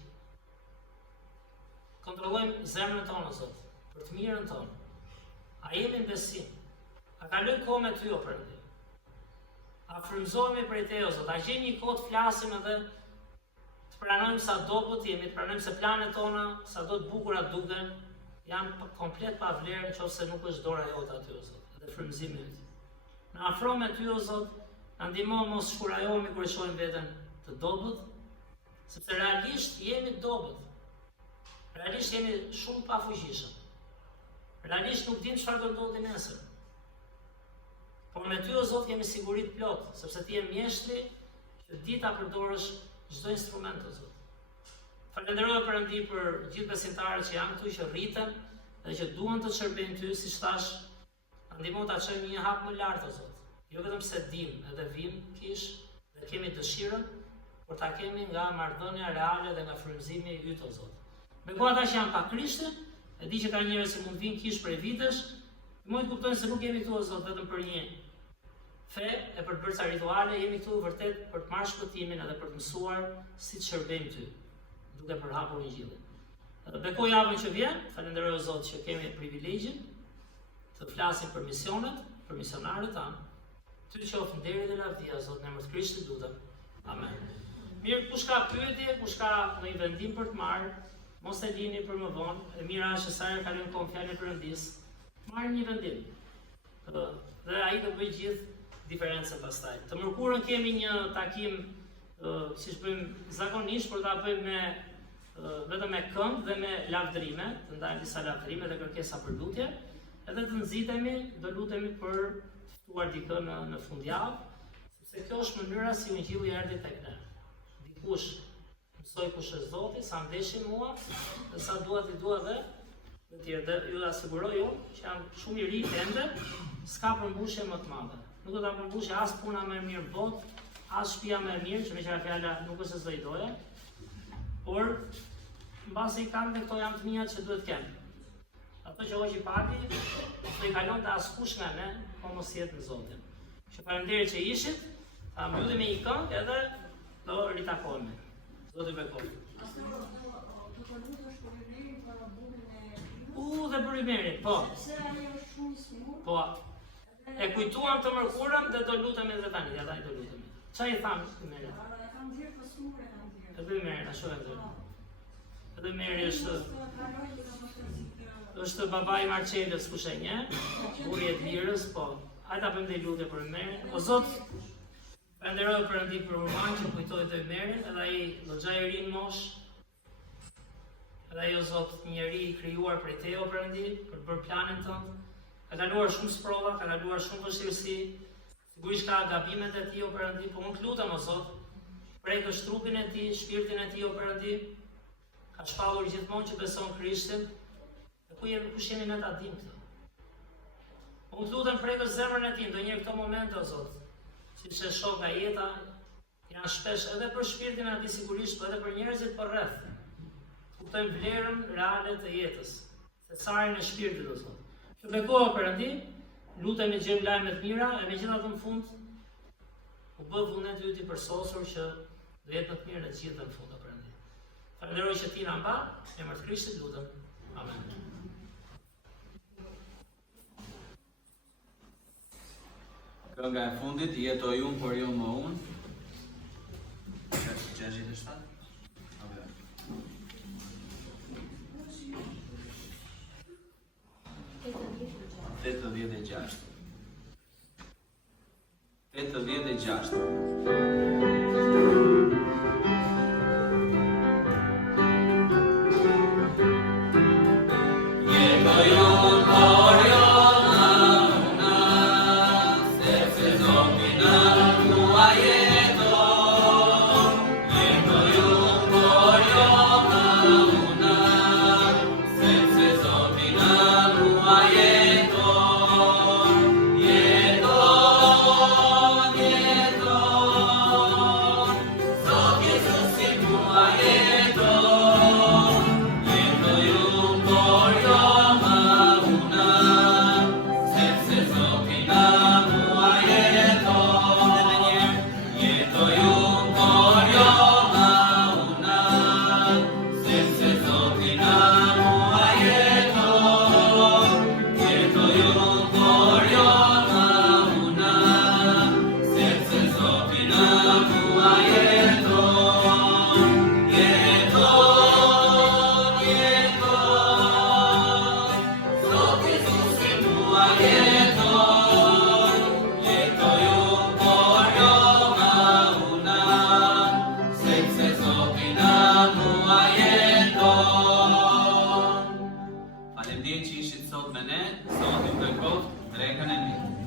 Kontrollojmë zemrën tonë o Zot, për të mirën tonë. A jemi në besim? A kaloj kohë me Ty o Perëndi? A frymëzohemi prej te, o Zot, a gjejmë një kohë të flasim edhe të pranojmë sa dobët jemi, të pranojmë se planet tona, sa do të bukura duken, janë komplet pa vlerë nëse nuk është dora jote aty, o Zot, edhe frymëzimi yt. Na afro me ty, o Zot, na ndihmo mos shkurajohemi kur e shohim veten të dobët, sepse realisht jemi të dobët. Realisht jemi shumë pa fuqishëm. Realisht nuk dim çfarë do ndodhi nesër. Por me ty, o Zot, kemi siguri të plot, sepse ti je mjeshtri që di ta përdorësh çdo instrument, o Zot. Falenderoj Perëndi për gjithë besimtarët që janë këtu, që rriten dhe që duan të shërbejnë ty, siç thash, ndihmo ta çojmë një hap më lart, o Zot. Jo vetëm se dim, edhe vim kish dhe kemi dëshirën, por ta kemi nga marrëdhënia reale dhe nga frymëzimi yt, o Zot. Me ku ata që janë pa Krishtin, e di që ka njerëz që mund vinë kish prej vitesh, mund të kuptojnë se nuk jemi këtu, o Zot, vetëm për një fe e për të bërë ca rituale, jemi këtu vërtet për të marrë shpëtimin edhe për të mësuar si të shërbejmë ty, duke përhapur Injillin. Edhe bekoj javën që vjen, falenderoj o Zot që kemi privilegjin të flasim për misionet, për misionarët tanë. Ty qoftë nderi dhe lavdia, Zot, në emër të Krishtit lutem. Amen. Mirë, kush ka pyetje, kush ka ndonjë vendim për të marrë, mos e lini për më vonë. E mira është sa herë kalojmë kohën fjalën Perëndis, marrë një vendim. Dhe ai do bëj gjithë diferencën pastaj. Të mërkurën kemi një takim, siç bëjmë zakonisht, por ta bëjmë me vetëm me këngë dhe me lavdërime, të ndajmë disa lavdërime dhe kërkesa për lutje, edhe të nxitemi, do lutemi për të ftuar dikën në fundjavë, sepse kjo është mënyra si Ungjilli erdhi tek ne. Dikush mësoj kush është Zoti, sa ndeshin mua, dhe sa dua të dua dhe të tjerë. Dhe ju asiguroj unë që jam shumë i ri ende, s'ka përmbushje më të madhe. Nuk do ta përmbushje as puna më e mirë në botë, as shtëpia më e mirë, që me qira fjala nuk është se s'do i doja, por mbasi kanë dhe këto janë të mia që duhet kenë. Ato që hoqi pati, do i kalon të askush nga ne, po mos jetë në Zotin. Që faleminderit që ishit, ta mbyllim me një këngë edhe do ritakohemi. Zoti bekoj. Dhe për Ymerin, po. Po. E kujtuam të mërkurën dhe do lutemi edhe tani, ja tani do lutemi. Çfarë i tham Ymerit? Edhe Ymerin, ashtu e thonë. Edhe Ymeri është babai i Marcelës, kush e njeh? Burri i Lirës, po. Hajde ta bëjmë një lutje për Ymerin. O Zot, falenderoj Perëndi për Urban që kujtoi të Ymerin, edhe ai goxha i ri në mosh. Edhe ai o Zot, njeri i krijuar prej Teo Perëndi për të bërë planin tënd. Ka kaluar shumë sprova, ka kaluar shumë vështirësi. Sigurisht ka gabimet e tij o Perëndi, po unë të lutem o Zot, prekësh trupin e tij, shpirtin e tij o Perëndi. Ka shpallur gjithmonë që beson Krishtin. E kush jemi ne ta dim këtë? Unë të lutem prekësh zemrën e tij ndonjëherë këto momente o Zot, siç e shoh nga jeta, janë shpesh edhe për shpirtin e tij sigurisht, po edhe për njerëzit përreth. Kuptojmë vlerën reale të jetës, thesarin e shpirtit o Zot. Që bekoha Perëndi, lutemi gjejmë lajme të mira, e megjithatë në fund u bë vullneti yt i përsosur që do jetë më të mirë në të gjithë në fund o Perëndi. Falenderoj që ti na mba, në emër të Krishtit lutem. Amen. Kënga e fundit, jetoj unë, por jo më unë. 67? 86. 86. Yeto, mua jeton. Faleminderit që ishit sot me ne, sot ju kërkoj drekën e mirë.